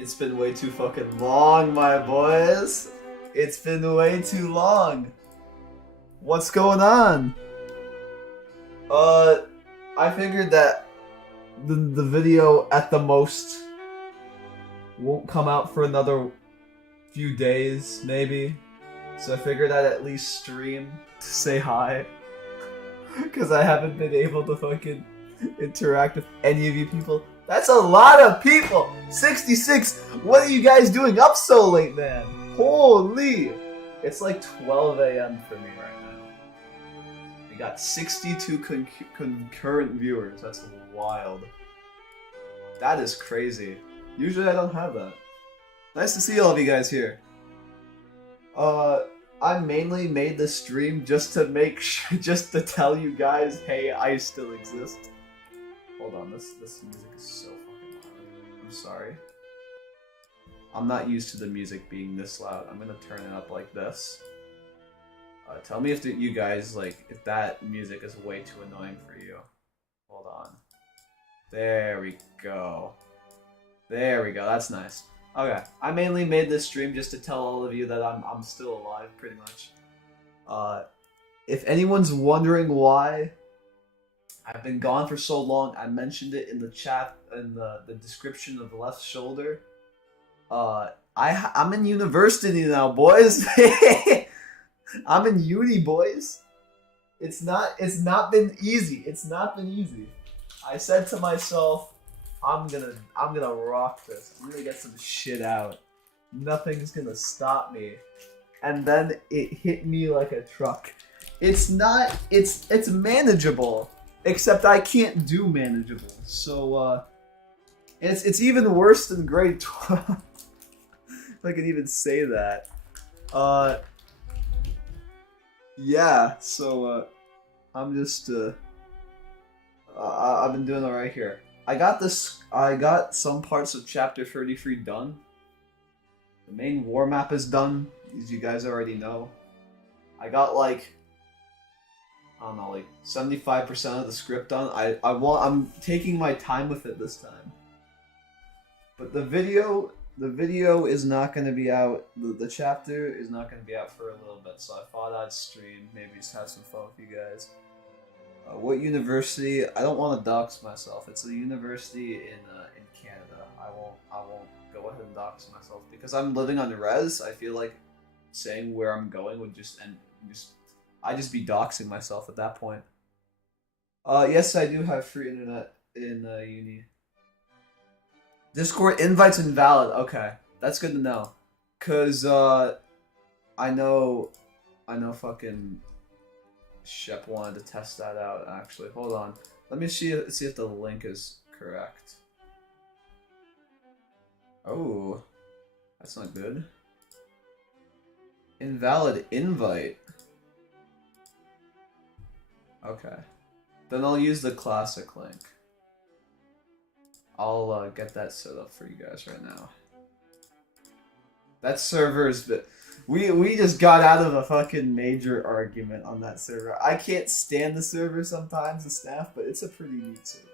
It's been way too fucking long, my boys. It's been way too long. What's going on? I figured that the video at the most won't come out for another few days, maybe. So I figured I'd at least stream to say hi. Because I haven't been able to fucking interact with any of you people. That's a lot of people! 66! What are you guys doing up so late, man? Holy! It's like 12 a.m. for me right now. We got 62 concurrent viewers. That's wild. That is crazy. Usually I don't have that. Nice to see all of you guys here. I mainly made this stream just to just to tell you guys, hey, I still exist. Hold on, this music is so fucking loud. I'm sorry. I'm not used to the music being this loud. I'm gonna turn it up like this. Tell me if you guys, like, if that music is way too annoying for you. Hold on. There we go. There we go, that's nice. Okay, I mainly made this stream just to tell all of you that I'm still alive, pretty much. If anyone's wondering why I've been gone for so long, I mentioned it in the chat, in the description of the left shoulder. I'm in university now, boys. I'm in uni, boys. It's not been easy. It's not been easy. I said to myself, I'm gonna rock this. I'm gonna get some shit out. Nothing's gonna stop me. And then it hit me like a truck. It's manageable. Except I can't do manageable. So it's even worse than grade 12. If I can even say that. Yeah, so I'm just I've been doing alright here. I got some parts of chapter 33 done. The main war map is done, as you guys already know. I got like, I don't know, like 75% of the script done. I'm taking my time with it this time. But the video is not going to be out. The chapter is not going to be out for a little bit, so I thought I'd stream, maybe just have some fun with you guys. What university? I don't want to dox myself. It's a university in Canada. I won't go ahead and dox myself because I'm living on res. I feel like saying where I'm going would I'd just be doxing myself at that point. Yes, I do have free internet in uni. Discord invites invalid. Okay, that's good to know. Cause I know fucking Shep wanted to test that out. Actually, hold on. Let me see if the link is correct. Oh, that's not good. Invalid invite. Okay, then I'll use the classic link. I'll get that set up for you guys right now. That server is we just got out of a fucking major argument on that server. I can't stand the server sometimes, the staff, but it's a pretty neat server.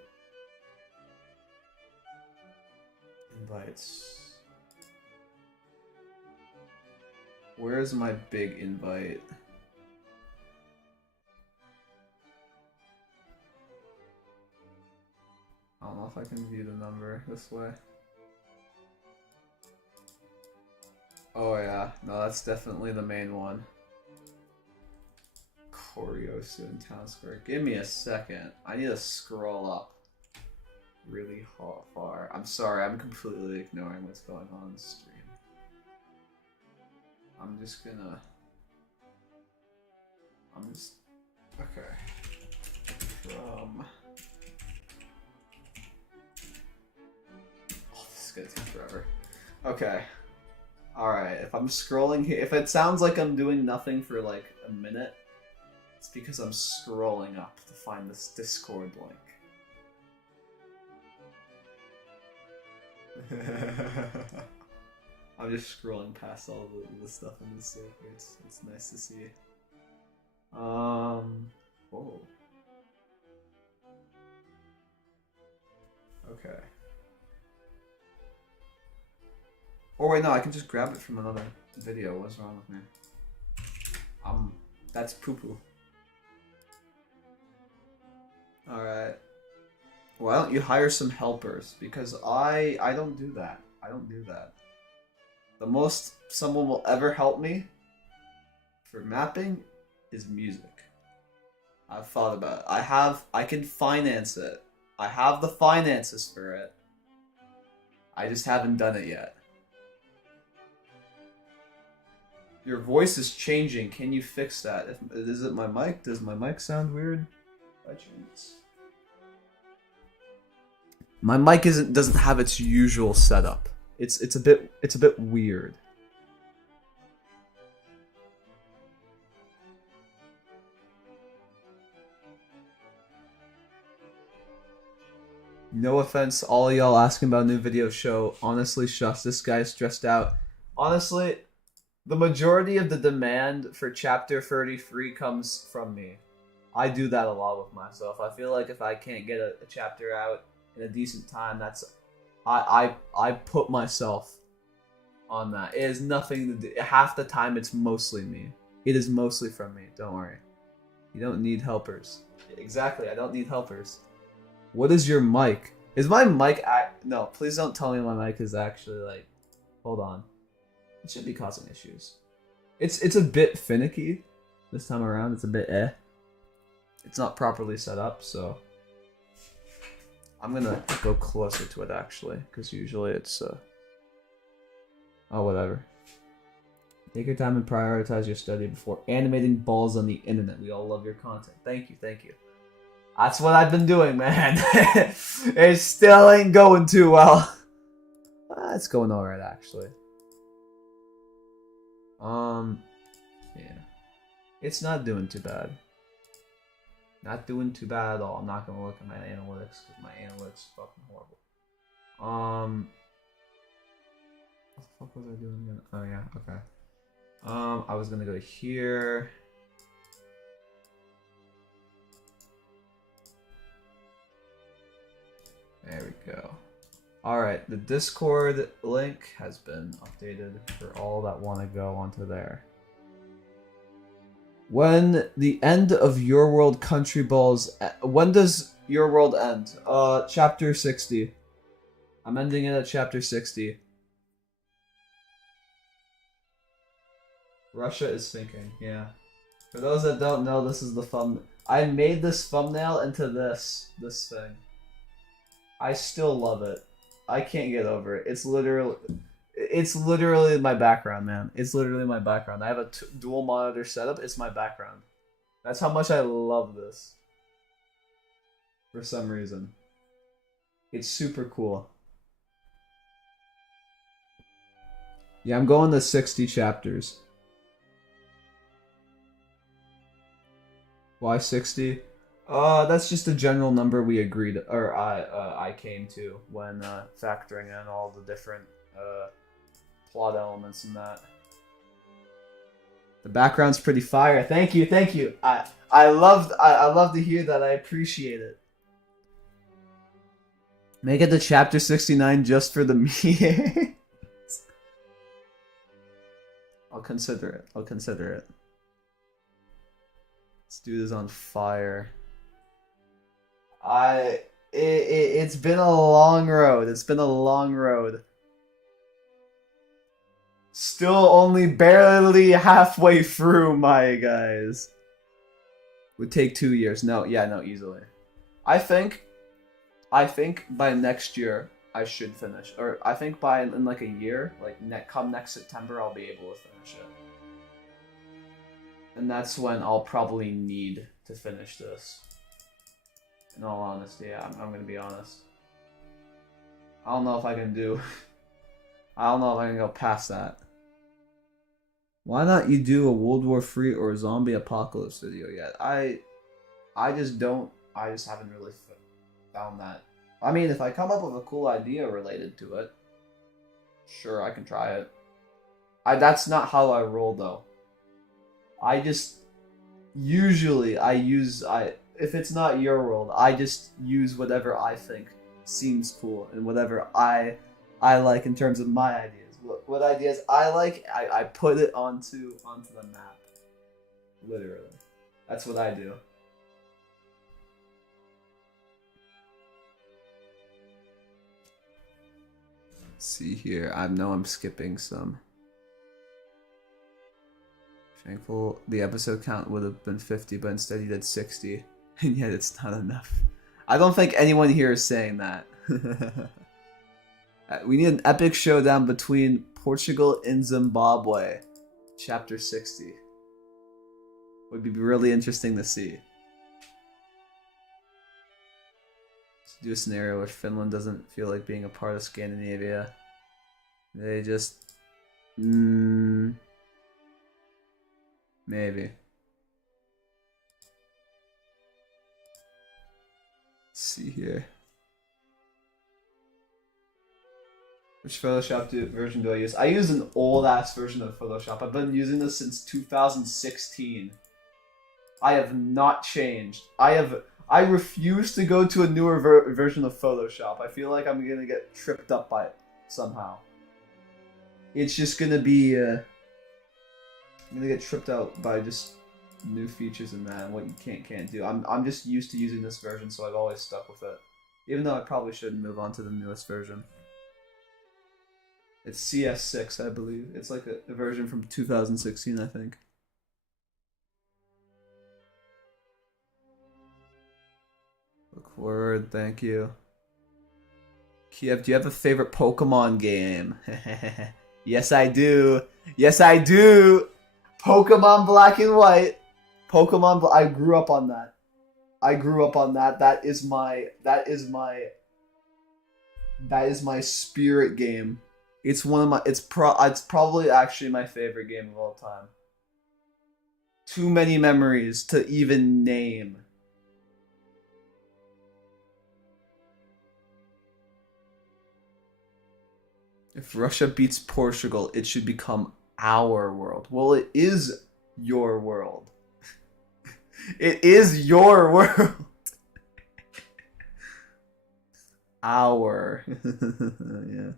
Invites. Where's my big invite? I don't know if I can view the number this way. Oh yeah, no, that's definitely the main one. Koryosu in Town Square. Give me a second. I need to scroll up really far. I'm sorry, I'm completely ignoring what's going on the stream. Okay. From... Oh, this is gonna take forever. Okay. Alright, if I'm scrolling here, if it sounds like I'm doing nothing for like a minute, it's because I'm scrolling up to find this Discord link. I'm just scrolling past all the stuff in this server. It's nice to see. Whoa. Okay. Or wait, no, I can just grab it from another video. What's wrong with me? That's poo-poo. Alright. Why don't you hire some helpers? Because I don't do that. I don't do that. The most someone will ever help me for mapping is music. I've thought about it. I can finance it. I have the finances for it. I just haven't done it yet. Your voice is changing. Can you fix that? Is it my mic? Does my mic sound weird? By chance. My mic doesn't have its usual setup. It's a bit weird. No offense, all y'all asking about a new video show. Honestly, shucks, this guy's stressed out. Honestly, the majority of the demand for chapter 33 comes from me. I do that a lot with myself. I feel like if I can't get a chapter out in a decent time, that's I put myself on that. It has nothing to do. Half the time, it's mostly me. It is mostly from me. Don't worry. You don't need helpers. Exactly. I don't need helpers. What is your mic? Is my mic no, please don't tell me my mic is actually like... Hold on. It should be causing issues. It's a bit finicky this time around. It's a bit It's not properly set up, so... I'm gonna go closer to it actually, because usually it's oh, whatever. Take your time and prioritize your study before animating balls on the internet. We all love your content. Thank you, thank you. That's what I've been doing, man. It still ain't going too well. It's going alright, actually. Yeah. It's not doing too bad. Not doing too bad at all. I'm not gonna look at my analytics, because my analytics is fucking horrible. What the fuck was I doing again? Oh yeah, okay. I was gonna go here. There we go. Alright, the Discord link has been updated for all that want to go onto there. When the end of Your World Country Balls... When does Your World end? Chapter 60. I'm ending it at chapter 60. Russia is thinking, yeah. For those that don't know, this is the thumb... I made this thumbnail into this thing. I still love it. I can't get over it. It's literally my background, man. It's literally my background. I have a dual monitor setup. It's my background. That's how much I love this. For some reason. It's super cool. Yeah, I'm going to 60 chapters. Why 60? That's just a general number we agreed, or I came to when factoring in all the different plot elements in that. The background's pretty fire. Thank you, thank you. I love to hear that. I appreciate it. Make it to chapter 69 just for the me. I'll consider it. I'll consider it. This dude is on fire. It's been a long road. It's been a long road. Still only barely halfway through, my guys. Would take 2 years. No, yeah, no, easily. I think by next year I should finish, or I think by in like a year, like come next September, I'll be able to finish it. And that's when I'll probably need to finish this. In all honesty, I'm gonna be honest. I don't know if I can do... I don't know if I can go past that. Why not you do a World War III or a zombie apocalypse video yet? I just haven't really found that. I mean, if I come up with a cool idea related to it, sure, I can try it. That's not how I roll, though. I just... Usually, if it's not Your World, I just use whatever I think seems cool and whatever I like in terms of my ideas. what ideas I like, I put it onto the map. Literally. That's what I do. Let's see here. I know I'm skipping some. Thankful the episode count would have been 50, but instead he did 60. And yet it's not enough. I don't think anyone here is saying that. We need an epic showdown between Portugal and Zimbabwe. Chapter 60. Would be really interesting to see. Let's do a scenario where Finland doesn't feel like being a part of Scandinavia. They just... maybe. Let's see here. Which Photoshop version do I use? I use an old-ass version of Photoshop. I've been using this since 2016. I have not changed. I refuse to go to a newer version of Photoshop. I feel like I'm gonna get tripped up by it somehow. It's just gonna be... I'm gonna get tripped out by just new features in that and what you can't do. I'm just used to using this version, so I've always stuck with it. Even though I probably should move on to the newest version. It's CS6, I believe. It's like a version from 2016, I think. Look forward, thank you. Kyiv, do you have a favorite Pokemon game? Yes, I do. Yes, I do. Pokemon Black and White. I grew up on that. That is my spirit game. It's one of my. It's probably actually my favorite game of all time. Too many memories to even name. If Russia beats Portugal, it should become our world. Well, it is your world. It is your world. Our. Yeah.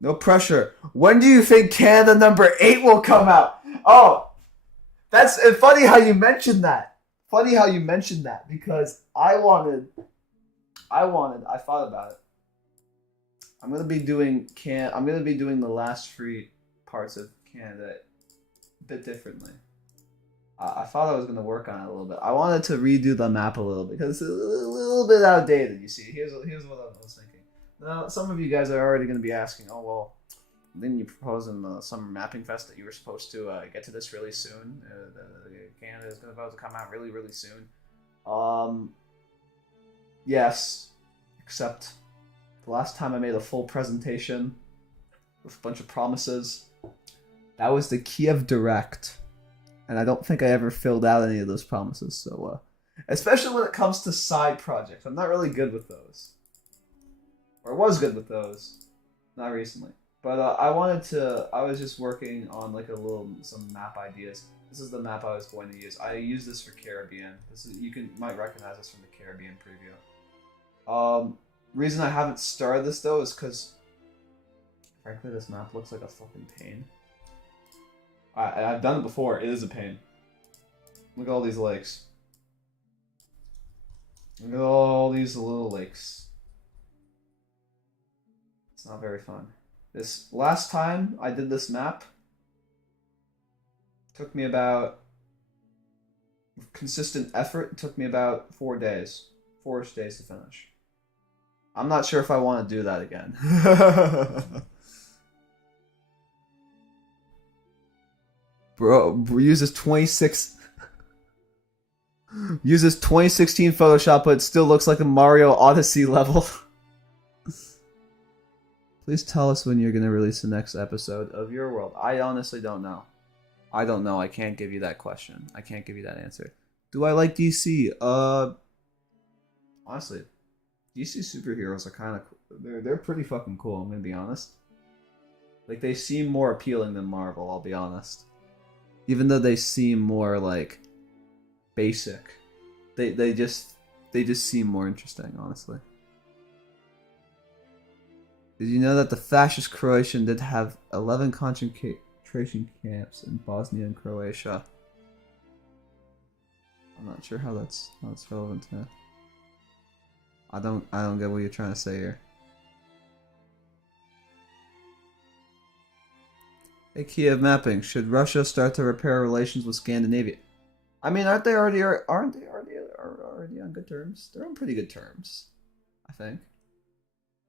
No pressure. When do you think Canada #8 will come out? Oh, that's funny how you mentioned that. Because I thought about it. I'm gonna be doing the last three parts of Canada a bit differently. I thought I was gonna work on it a little bit. I wanted to redo the map a little bit because it's a little bit outdated. You see, here's what I was thinking. Now, some of you guys are already gonna be asking, oh well, didn't you propose in the Summer Mapping Fest that you were supposed to get to this really soon? Canada is about to come out really soon. Yes, except the last time I made a full presentation with a bunch of promises, that was the Kyiv Direct. And I don't think I ever filled out any of those promises. So, especially when it comes to side projects, I'm not really good with those. Or was good with those. Not recently. But I was just working on like some map ideas. This is the map I was going to use. I use this for Caribbean. Might recognize this from the Caribbean preview. Reason I haven't started this though is because, frankly, this map looks like a fucking pain. I've done it before. It is a pain. Look at all these lakes. Look at all these little lakes. It's not very fun. This last time I did this map, took me about, with consistent effort, it took me about 4 days. 4-ish days to finish. I'm not sure if I want to do that again. Bro, uses 2016 Photoshop, but it still looks like a Mario Odyssey level. Please tell us when you're going to release the next episode of Your World. I honestly don't know. I don't know. I can't give you that question. I can't give you that answer. Do I like DC? Honestly, DC superheroes are kind of cool. They're pretty fucking cool, I'm going to be honest. Like, they seem more appealing than Marvel, I'll be honest. Even though they seem more, like, basic. They just seem more interesting, honestly. Did you know that the fascist Croatian did have 11 concentration camps in Bosnia and Croatia? I'm not sure how that's relevant to. I don't get what you're trying to say here. Hey, Kyiv mapping. Should Russia start to repair relations with Scandinavia? I mean, aren't they already on good terms? They're on pretty good terms, I think.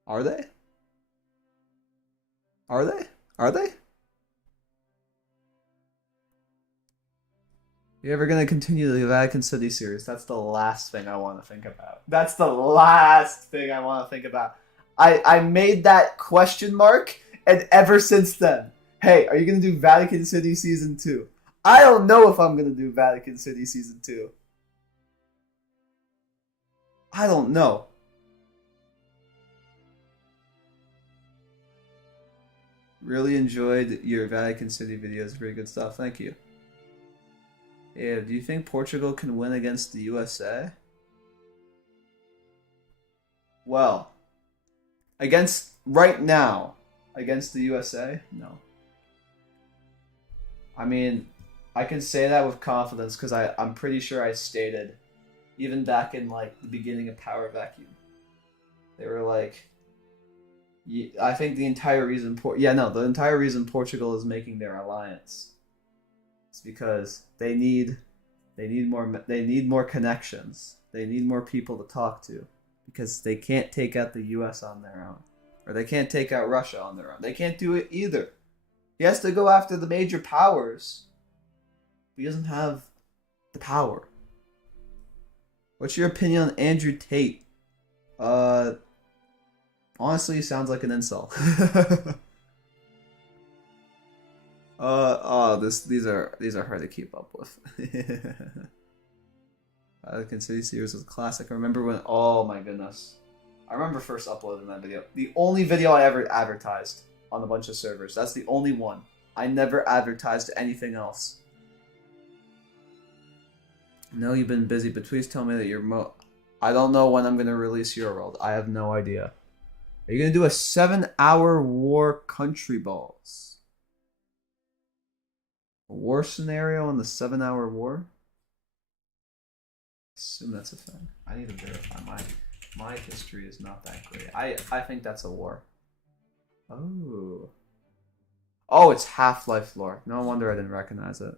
Are they? Are they? Are they? You ever gonna continue the Vatican City series? That's the last thing I want to think about. That's the last thing I want to think about. I made that question mark, and ever since then, hey, are you gonna do Vatican City season 2? I don't know if I'm gonna do Vatican City season 2. I don't know. Really enjoyed your Vatican City videos. Very good stuff. Thank you. Yeah, do you think Portugal can win against the USA? Well, right now, against the USA? No. I mean, I can say that with confidence because I'm pretty sure I stated, even back in like the beginning of Power Vacuum, they were like, I think the entire reason the entire reason Portugal is making their alliance is because they need more connections. They need more people to talk to because they can't take out the US on their own, or they can't take out Russia on their own. They can't do it either. He has to go after the major powers. He doesn't have the power. What's your opinion on Andrew Tate? Honestly, he sounds like an insult. These are hard to keep up with. Vatican City series was a classic. I remember when. Oh my goodness! I remember first uploading that video. The only video I ever advertised on a bunch of servers. That's the only one. I never advertised anything else. No, you've been busy, but please tell me that you're I don't know when I'm gonna release Your World. I have no idea. Are you gonna do a 7-hour war country balls? A war scenario in the 7-hour war? Assume that's a thing. I need to verify my history is not that great. I think that's a war. Oh. Oh, it's Half-Life lore. No wonder I didn't recognize it.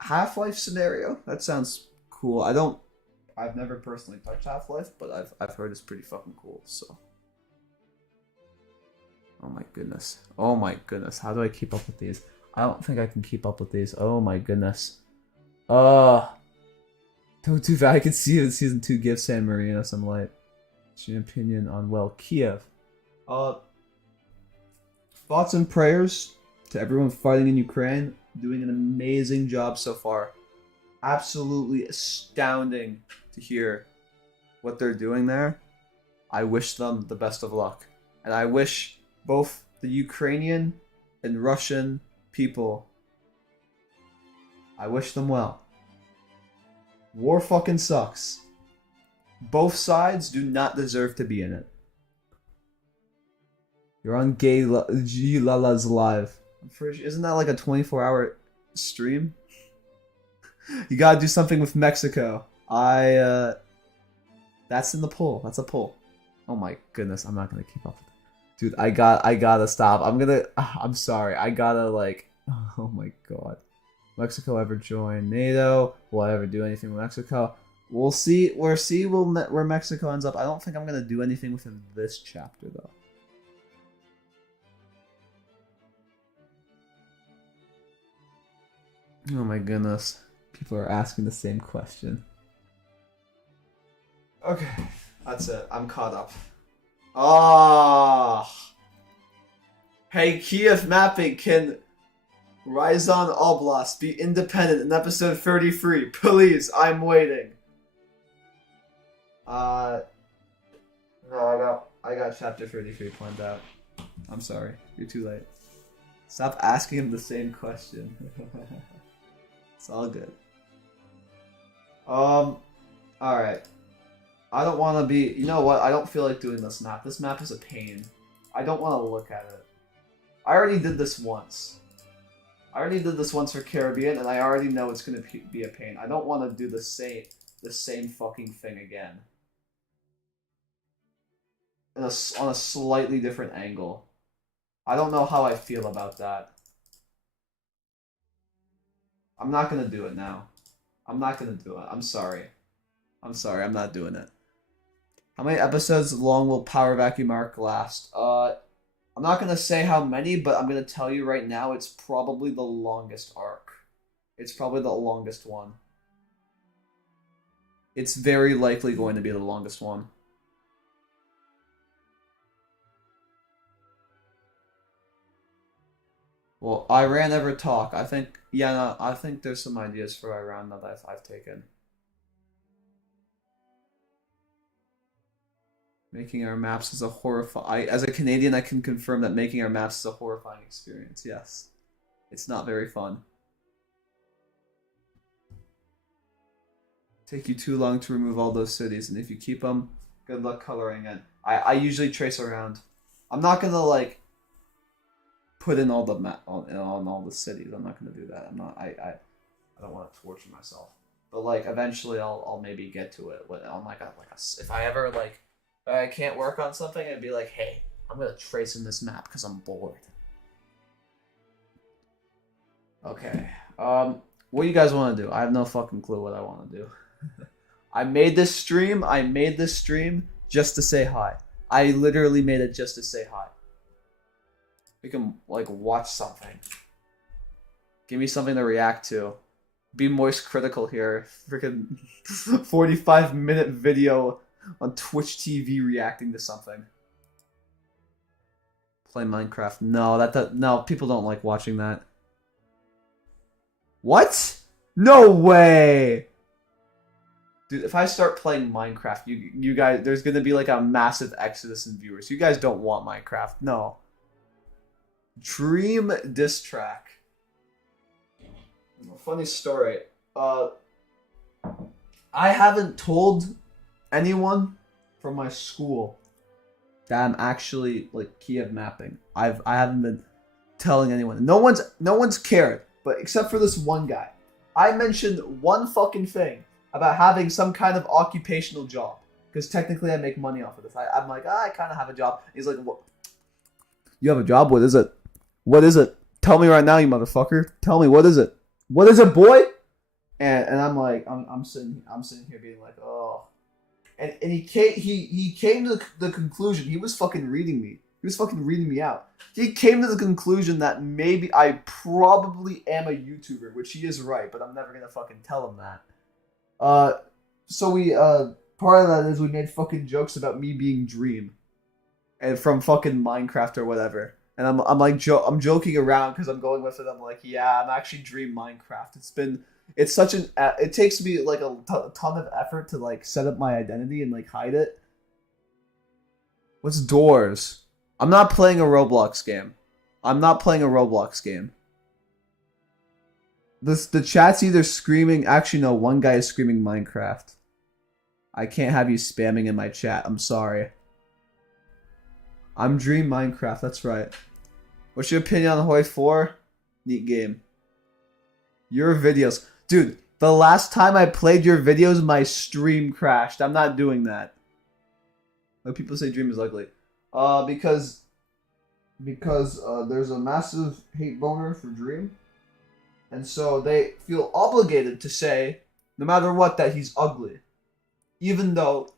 Half-Life scenario? That sounds cool. I've never personally touched Half-Life, but I've heard it's pretty fucking cool, so. Oh my goodness. Oh my goodness. How do I keep up with these? I don't think I can keep up with these. Oh my goodness. Don't do that. I can see it. Season 2 give San Marino some light. What's your opinion on, well, Kyiv? Thoughts and prayers to everyone fighting in Ukraine. Doing an amazing job so far. Absolutely astounding to hear what they're doing there. I wish them the best of luck. And I wish both the Ukrainian and Russian people, I wish them well. War fucking sucks. Both sides do not deserve to be in it. You're on G Lala's live. Isn't that like a 24-hour stream? You gotta do something with Mexico. That's in the poll. That's a poll. Oh my goodness, I'm not gonna keep up with it. Dude, I gotta stop. I'm sorry. I gotta like, oh my god. Mexico ever join NATO? Will I ever do anything with Mexico? We'll see. Where Mexico ends up. I don't think I'm gonna do anything within this chapter though. Oh my goodness. People are asking the same question. Okay. That's it. I'm caught up. Ah. Hey, Kyiv mapping, can Ryazan Oblast be independent in episode 33? Please, I'm waiting. No, I got chapter 33 planned out. I'm sorry. You're too late. Stop asking him the same question. It's all good. Alright. I don't want to be... You know what? I don't feel like doing this map. This map is a pain. I don't want to look at it. I already did this once. I already did this once for Caribbean, and I already know it's going to be a pain. I don't want to do the same fucking thing again. On a slightly different angle. I don't know how I feel about that. I'm not going to do it now. I'm not going to do it. I'm sorry. I'm sorry, I'm not doing it. How many episodes long will Power Vacuum Arc last? I'm not going to say how many, but I'm going to tell you right now it's probably the longest arc. It's probably the longest one. It's very likely going to be the longest one. Well, Iran ever talk? I think, yeah, no, I think there's some ideas for Iran that I've taken. Making our maps is a horrifying... As a Canadian, I can confirm that making our maps is a horrifying experience, yes. It's not very fun. Take you too long to remove all those cities, and if you keep them, good luck coloring it. I usually trace around. I'm not gonna, like, put in all the map on all the cities. I'm not gonna do that. I don't want to torture myself. But, like, eventually I'll maybe get to it. On if I ever, like... I can't work on something, I'd be like, hey, I'm gonna trace in this map because I'm bored. Okay. What do you guys want to do? I have no fucking clue what I want to do. I made this stream just to say hi. I literally made it just to say hi. We can, like, watch something. Give me something to react to. Be moist critical here. Freaking 45-minute video on Twitch TV reacting to something. Play Minecraft. No, no, people don't like watching that. What? No way! Dude, if I start playing Minecraft, you guys, there's gonna be like a massive exodus in viewers. You guys don't want Minecraft. No. Dream diss track. Funny story. I haven't told anyone from my school that I'm actually like Kyiv mapping. I haven't been telling anyone. No one's cared, but except for this one guy. I mentioned one fucking thing about having some kind of occupational job because technically I make money off of this. I'm like, I kind of have a job. He's like, what? You have a job? What is it? What is it? Tell me right now, you motherfucker. Tell me, what is it? What is it, boy? And I'm like, I'm sitting here being like, oh. And he came to the conclusion. He was fucking reading me. He was fucking reading me out. He came to the conclusion that maybe I probably am a YouTuber, which he is right, but I'm never gonna fucking tell him that. So we part of that is we made fucking jokes about me being Dream, and from fucking Minecraft or whatever. And I'm joking around because I'm going with it. I'm like, yeah, I'm actually Dream Minecraft. It's such an... It takes me, like, a ton of effort to, like, set up my identity and, like, hide it. What's doors? I'm not playing a Roblox game. The chat's either screaming... Actually, no, one guy is screaming Minecraft. I can't have you spamming in my chat. I'm sorry. I'm Dream Minecraft, that's right. What's your opinion on Hoi 4? Neat game. Your videos... Dude, the last time I played your videos, my stream crashed. I'm not doing that. Like, people say Dream is ugly. Because there's a massive hate boner for Dream. And so they feel obligated to say, no matter what, that he's ugly. Even though,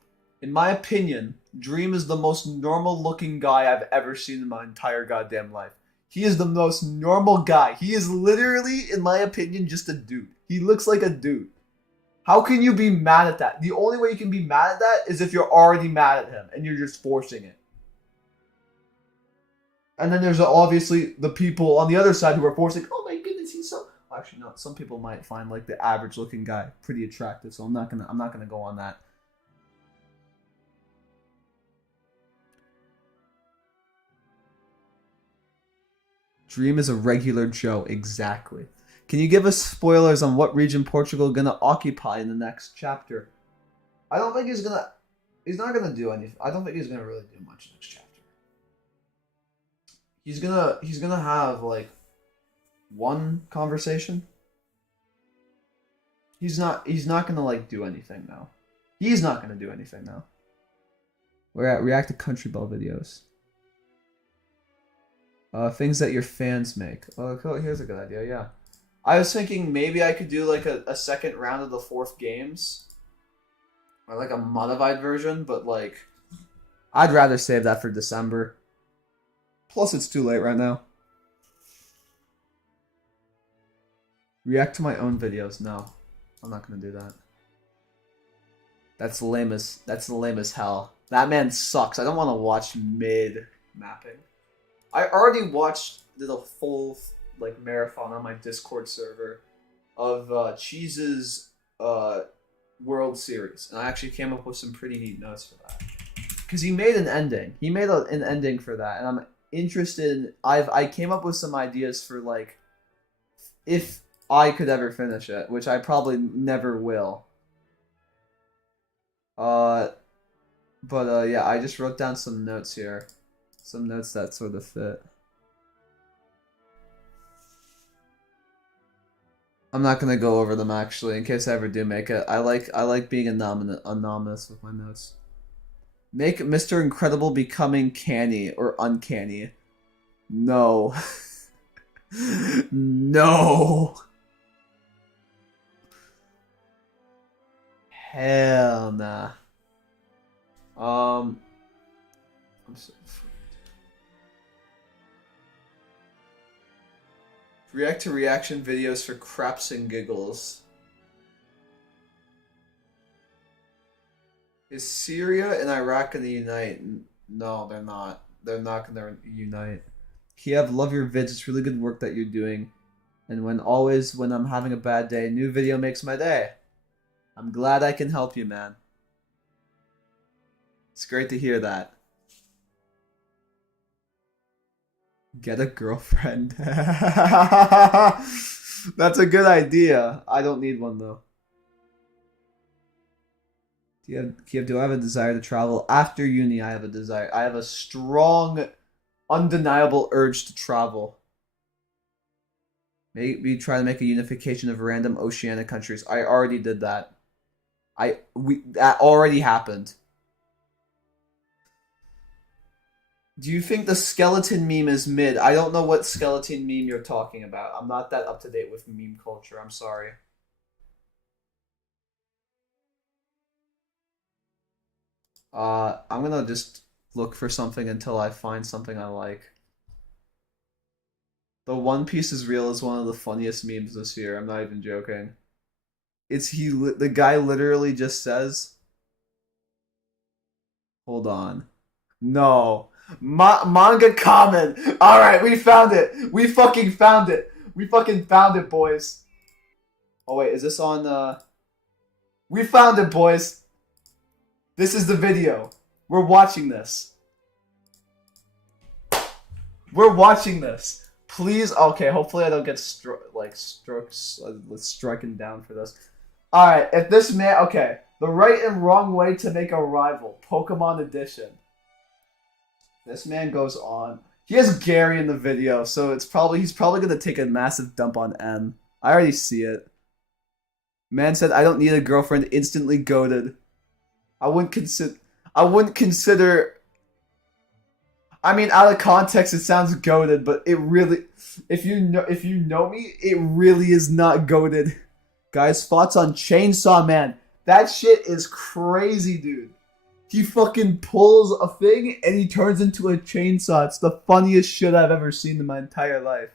in my opinion, Dream is the most normal looking guy I've ever seen in my entire goddamn life. He is the most normal guy. He is literally, in my opinion, just a dude. He looks like a dude. How can you be mad at that? The only way you can be mad at that is if you're already mad at him and you're just forcing it. And then there's obviously the people on the other side who are forcing, oh my goodness, he's so... Actually, no. Some people might find like the average looking guy pretty attractive, so I'm not gonna go on that. Dream is a regular Joe, exactly. Can you give us spoilers on what region Portugal gonna occupy in the next chapter? I don't think he's gonna... He's not gonna do anything. I don't think he's gonna really do much next chapter. He's gonna have like one conversation. He's not gonna like do anything now. He's not gonna do anything now. We're at react to Country Bell videos. Things that your fans make. Oh, cool. Here's a good idea. Yeah, I was thinking maybe I could do like a second round of the 4th games, or like a modified version. But like, I'd rather save that for December. Plus, it's too late right now. React to my own videos. No, I'm not gonna do that. That's lame as hell. That man sucks. I don't want to watch mid mapping. I already did a full like marathon on my Discord server of Cheese's World Series, and I actually came up with some pretty neat notes for that. Because he made an ending. He made an ending for that, and I'm interested. I came up with some ideas for like if I could ever finish it, which I probably never will. Yeah, I just wrote down some notes here. Some notes that sort of fit. I'm not gonna go over them actually, in case I ever do make it. I like being anonymous with my notes. Make Mr. Incredible becoming canny or uncanny. No. No. Hell nah. I'm so react to reaction videos for craps and giggles. Is Syria and Iraq gonna unite? No, they're not. They're not gonna unite. Kyiv, love your vids. It's really good work that you're doing. And when I'm having a bad day, a new video makes my day. I'm glad I can help you, man. It's great to hear that. Get a girlfriend. That's a good idea. I don't need one though. Kyiv, do I have a desire to travel? After uni, I have a desire. I have a strong, undeniable urge to travel. Maybe try to make a unification of random Oceanic countries. I already did that. That already happened. Do you think the skeleton meme is mid? I don't know what skeleton meme you're talking about. I'm not that up to date with meme culture. I'm sorry. I'm gonna just look for something until I find something I like. The One Piece is real is one of the funniest memes this year. I'm not even joking. The guy literally just says, hold on. No. Manga common. Alright, we found it. We fucking found it. We fucking found it, boys. Oh wait, is this on We found it, boys. This is the video. We're watching this. We're watching this. Please, okay, hopefully I don't get stricken down for this. Alright, if this man, okay. The right and wrong way to make a rival. Pokemon Edition. This man goes on. He has Gary in the video, so he's probably gonna take a massive dump on M. I already see it. Man said, I don't need a girlfriend, instantly goated. I wouldn't consider I mean, out of context, it sounds goated, but it really, if you know me, it really is not goated. Guys, thoughts on Chainsaw Man? That shit is crazy, dude. He fucking pulls a thing and he turns into a chainsaw. It's the funniest shit I've ever seen in my entire life.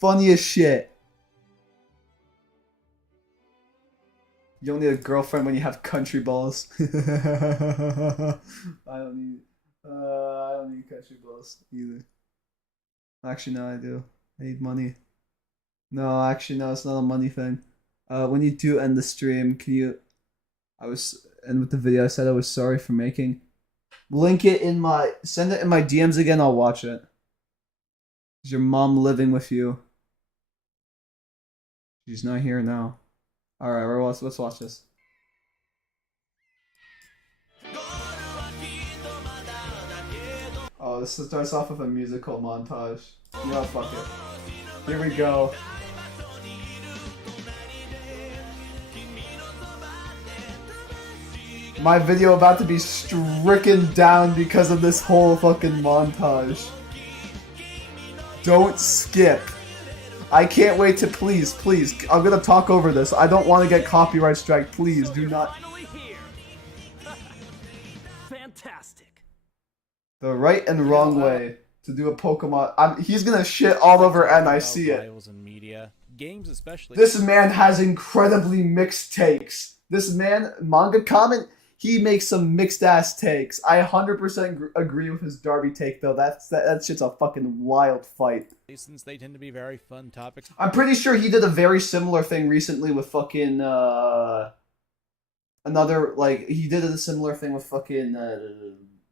Funniest shit. You don't need a girlfriend when you have country balls. I don't need country balls either. Actually, no, I do. I need money. No, actually, no, it's not a money thing. When you do end the stream, can you... And with the video I said I was sorry for making. Send it in my DMs again, I'll watch it. Is your mom living with you? She's not here now. Alright, let's watch this. Oh, this starts off with a musical montage. You know, fuck it. Here we go. My video about to be stricken down because of this whole fucking montage. Don't skip. I can't wait to please. I'm gonna talk over this. I don't want to get copyright strike. Please do not. Fantastic. The right and wrong way to do a Pokemon. He's gonna shit all over N. I see it. And media, games especially. This man has incredibly mixed takes. This man, manga comment, he makes some mixed ass takes. I 100% agree with his Darby take though. That shit's a fucking wild fight. Since they tend to be very fun topics. I'm pretty sure he did a very similar thing recently with fucking another, like, he did a similar thing with fucking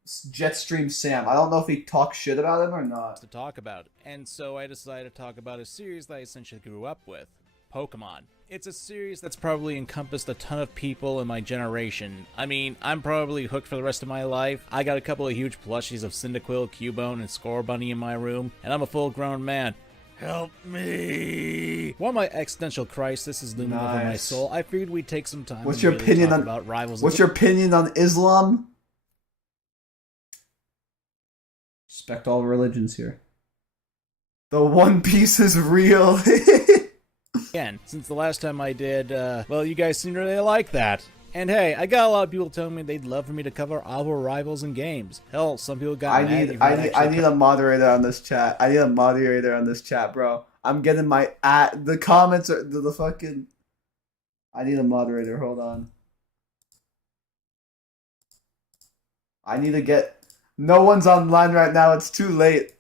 Jetstream Sam. I don't know if he talked shit about him or not. To talk about, and so I decided to talk about a series that I essentially grew up with, Pokemon. It's a series that's probably encompassed a ton of people in my generation. I mean, I'm probably hooked for the rest of my life. I got a couple of huge plushies of Cyndaquil, Cubone, and Scorbunny in my room, and I'm a full-grown man. Help me! While my existential crisis is looming over my soul, I figured we'd take some time. What's your opinion on about rivals? What's your opinion on Islam? Respect all religions here. The One Piece is real. Again, since the last time I did, well, you guys seem to really like that. And hey, I got a lot of people telling me they'd love for me to cover our rivals in games. Hell, some people got mad. I need a moderator on this chat. I need a moderator on this chat, bro. I'm getting my the comments are the fucking. I need a moderator. Hold on. I need to get. No one's online right now. It's too late.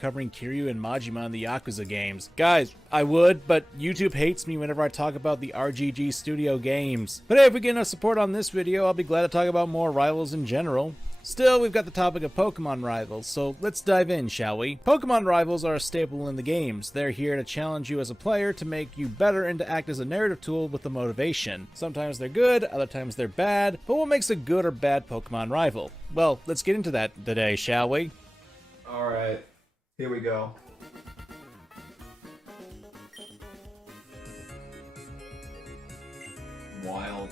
Covering Kiryu and Majima in the Yakuza games. Guys, I would, but YouTube hates me whenever I talk about the RGG Studio games. But hey, if we get enough support on this video, I'll be glad to talk about more rivals in general. Still, we've got the topic of Pokemon rivals, so let's dive in, shall we? Pokemon rivals are a staple in the games. They're here to challenge you as a player, to make you better, and to act as a narrative tool with the motivation. Sometimes they're good, other times they're bad, but what makes a good or bad Pokemon rival? Well, let's get into that today, shall we? Alright. Here we go. Wild.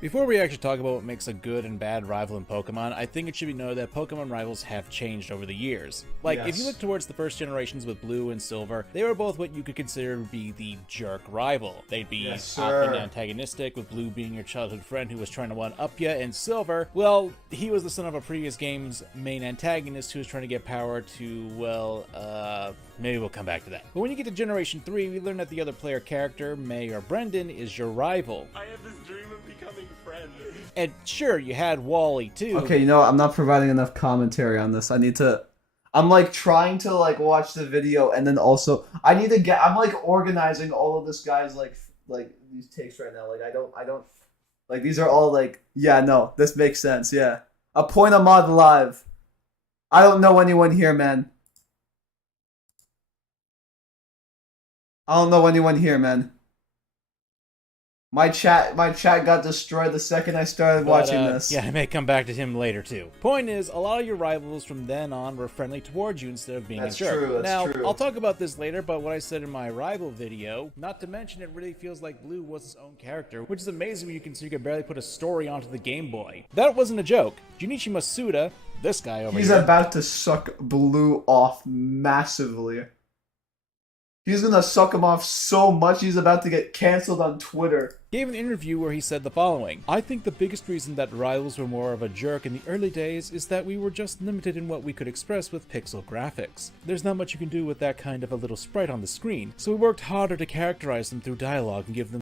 Before we actually talk about what makes a good and bad rival in Pokemon, I think it should be noted that Pokemon rivals have changed over the years. Like, if you look towards the first generations with Blue and Silver, they were both what you could consider to be the jerk rival. They'd be often antagonistic, with Blue being your childhood friend who was trying to one-up you, and Silver, well, he was the son of a previous game's main antagonist who was trying to get power to, well, maybe we'll come back to that. But when you get to Generation 3, we learn that the other player character, May or Brendan, is your rival. I have this dream of becoming friends. And sure, you had Wally too. Okay, you know what? I'm not providing enough commentary on this. I need to... I'm like trying to like watch the video and then also... I need to get... I'm like organizing all of this guy's like these takes right now. Like I don't... Like these are all like... Yeah, no. This makes sense, yeah. Appoint a mod live. I don't know anyone here, man. I don't know anyone here, man. My chat got destroyed the second I started watching this. Yeah, I may come back to him later too. Point is, a lot of your rivals from then on were friendly towards you instead of being a jerk. That's true. I'll talk about this later, but what I said in my rival video, not to mention it really feels like Blue was his own character, which is amazing when you consider you could barely put a story onto the Game Boy. That wasn't a joke. Junichi Masuda, this guy over here. He's about to suck Blue off massively. He's gonna suck him off so much he's about to get cancelled on Twitter. Gave an interview where he said the following: I think the biggest reason that rivals were more of a jerk in the early days is that we were just limited in what we could express with pixel graphics. There's not much you can do with that kind of a little sprite on the screen, so we worked harder to characterize them through dialogue and give them...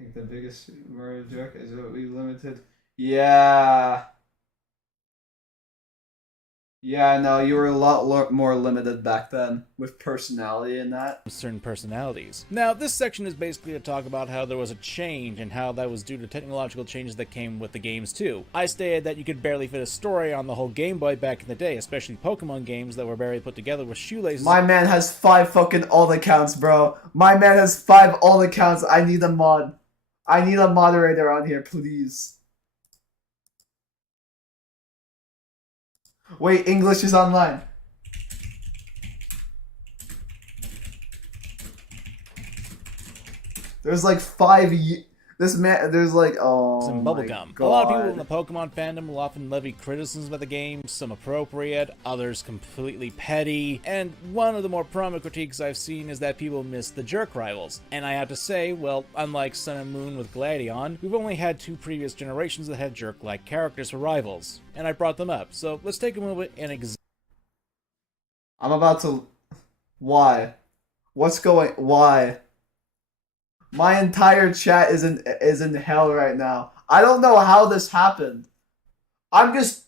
I think the biggest Mario jerk is what we limited. Yeah. Yeah, no, you were a lot more limited back then with personality and that. Certain personalities. Now, this section is basically to talk about how there was a change and how that was due to technological changes that came with the games too. I stated that you could barely fit a story on the whole Game Boy back in the day, especially Pokemon games that were barely put together with shoelaces. My man has 5 fucking alt accounts, bro. My man has 5 alt accounts. I need a mod. I need a moderator on here, please. Wait, English is online. There's like this man. There's like Some my bubblegum. God. A lot of people in the Pokemon fandom will often levy criticisms about the game, some appropriate, others completely petty, and one of the more prominent critiques I've seen is that people miss the jerk rivals. And I have to say, well, unlike Sun and Moon with Gladion, we've only had 2 previous generations that had jerk-like characters for rivals, and I brought them up, so let's take a moment and I'm about to. Why? What's going? Why? My entire chat is in hell right now. I don't know how this happened. I'm just,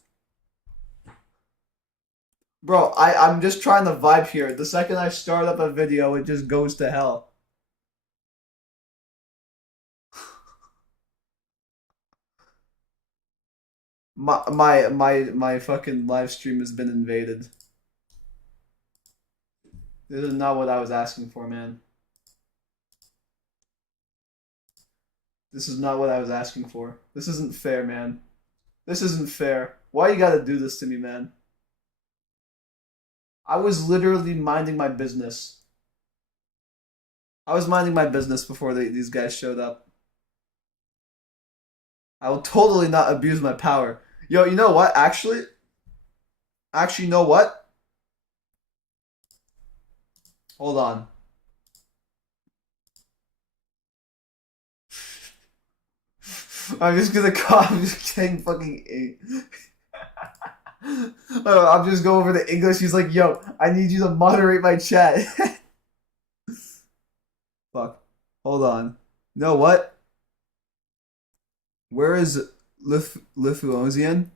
bro. I'm just trying to vibe here. The second I start up a video, it just goes to hell. My fucking live stream has been invaded. This is not what I was asking for, man. This is not what I was asking for. This isn't fair, man. This isn't fair. Why you gotta do this to me, man? I was literally minding my business. I was minding my business before these guys showed up. I will totally not abuse my power. Yo, you know what? Actually, you know what? Hold on. I'm just gonna call. I'm just getting fucking. I'm just going over to English. He's like, "Yo, I need you to moderate my chat." Fuck. Hold on. You know what? Where is Lithuanian?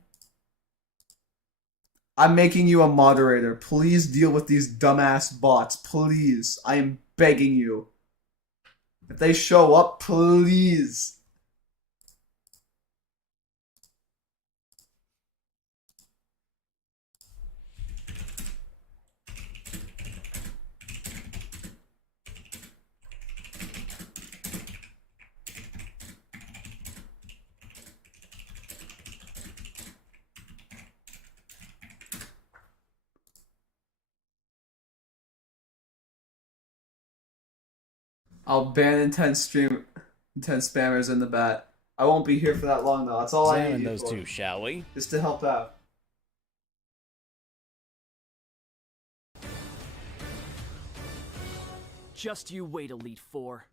I'm making you a moderator. Please deal with these dumbass bots. Please. I am begging you. If they show up, please. I'll ban intense spammers in the bat. I won't be here for that long though. That's all I need examine you those for. 2, shall we? Just to help out. Just you wait, Elite Four.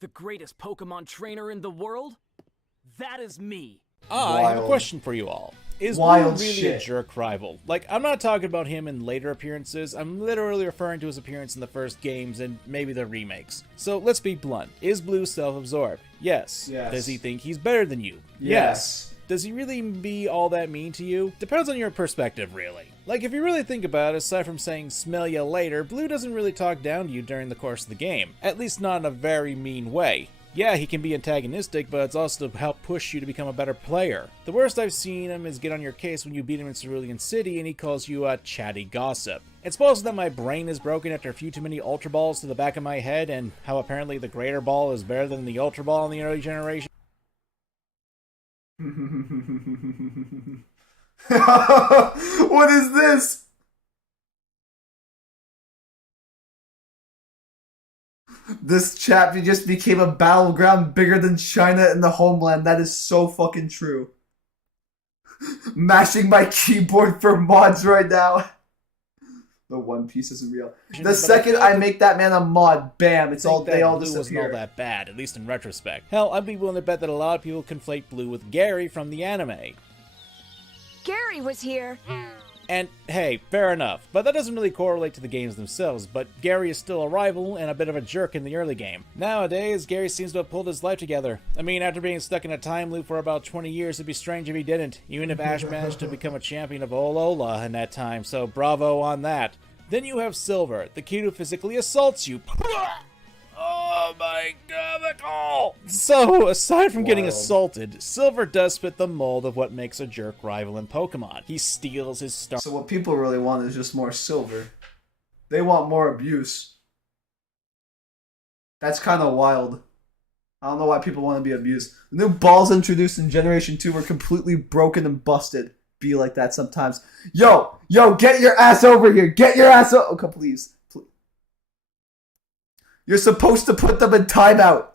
The greatest Pokemon trainer in the world? That is me! I have a Wild. question for you all. Is Blue Wild really shit. a jerk rival? Like, I'm not talking about him in later appearances, I'm literally referring to his appearance in the first games and maybe the remakes. So let's be blunt. Is Blue self-absorbed? Yes. Yes. Does he think he's better than you? Yes. Does he really be all that mean to you? Depends on your perspective, really. Like, if you really think about it, aside from saying smell ya later, Blue doesn't really talk down to you during the course of the game. At least not in a very mean way. Yeah, he can be antagonistic, but it's also to help push you to become a better player. The worst I've seen him is get on your case when you beat him in Cerulean City and he calls you a chatty gossip. It's supposed that my brain is broken after a few too many Ultra Balls to the back of my head, and how apparently the Greater Ball is better than the Ultra Ball in the early generation. What is this? This chap, he just became a battleground bigger than China in the homeland. That is so fucking true. Mashing my keyboard for mods right now. The One Piece isn't real. The second I make that man a mod, bam, it's all they all Blue wasn't all disappear. that bad, at least in retrospect. Hell, I'd be willing to bet that a lot of people conflate Blue with Gary from the anime. Gary was here. And hey, fair enough, but that doesn't really correlate to the games themselves, but Gary is still a rival and a bit of a jerk in the early game. Nowadays, Gary seems to have pulled his life together. I mean, after being stuck in a time loop for about 20 years, it'd be strange if he didn't, even if Ash managed to become a champion of Olola in that time, so bravo on that. Then you have Silver, the kid who physically assaults you. Oh my god, the call! So, aside from getting Wild. assaulted, Silver does fit the mold of what makes a jerk rival in Pokemon. He steals his star. So what people really want is just more silver. They want more abuse. That's kind of wild. I don't know why people want to be abused. The new balls introduced in Generation 2 were completely broken and busted. be like that sometimes. Yo, get your ass over here. Get your ass over. Okay, please. You're supposed to put them in timeout.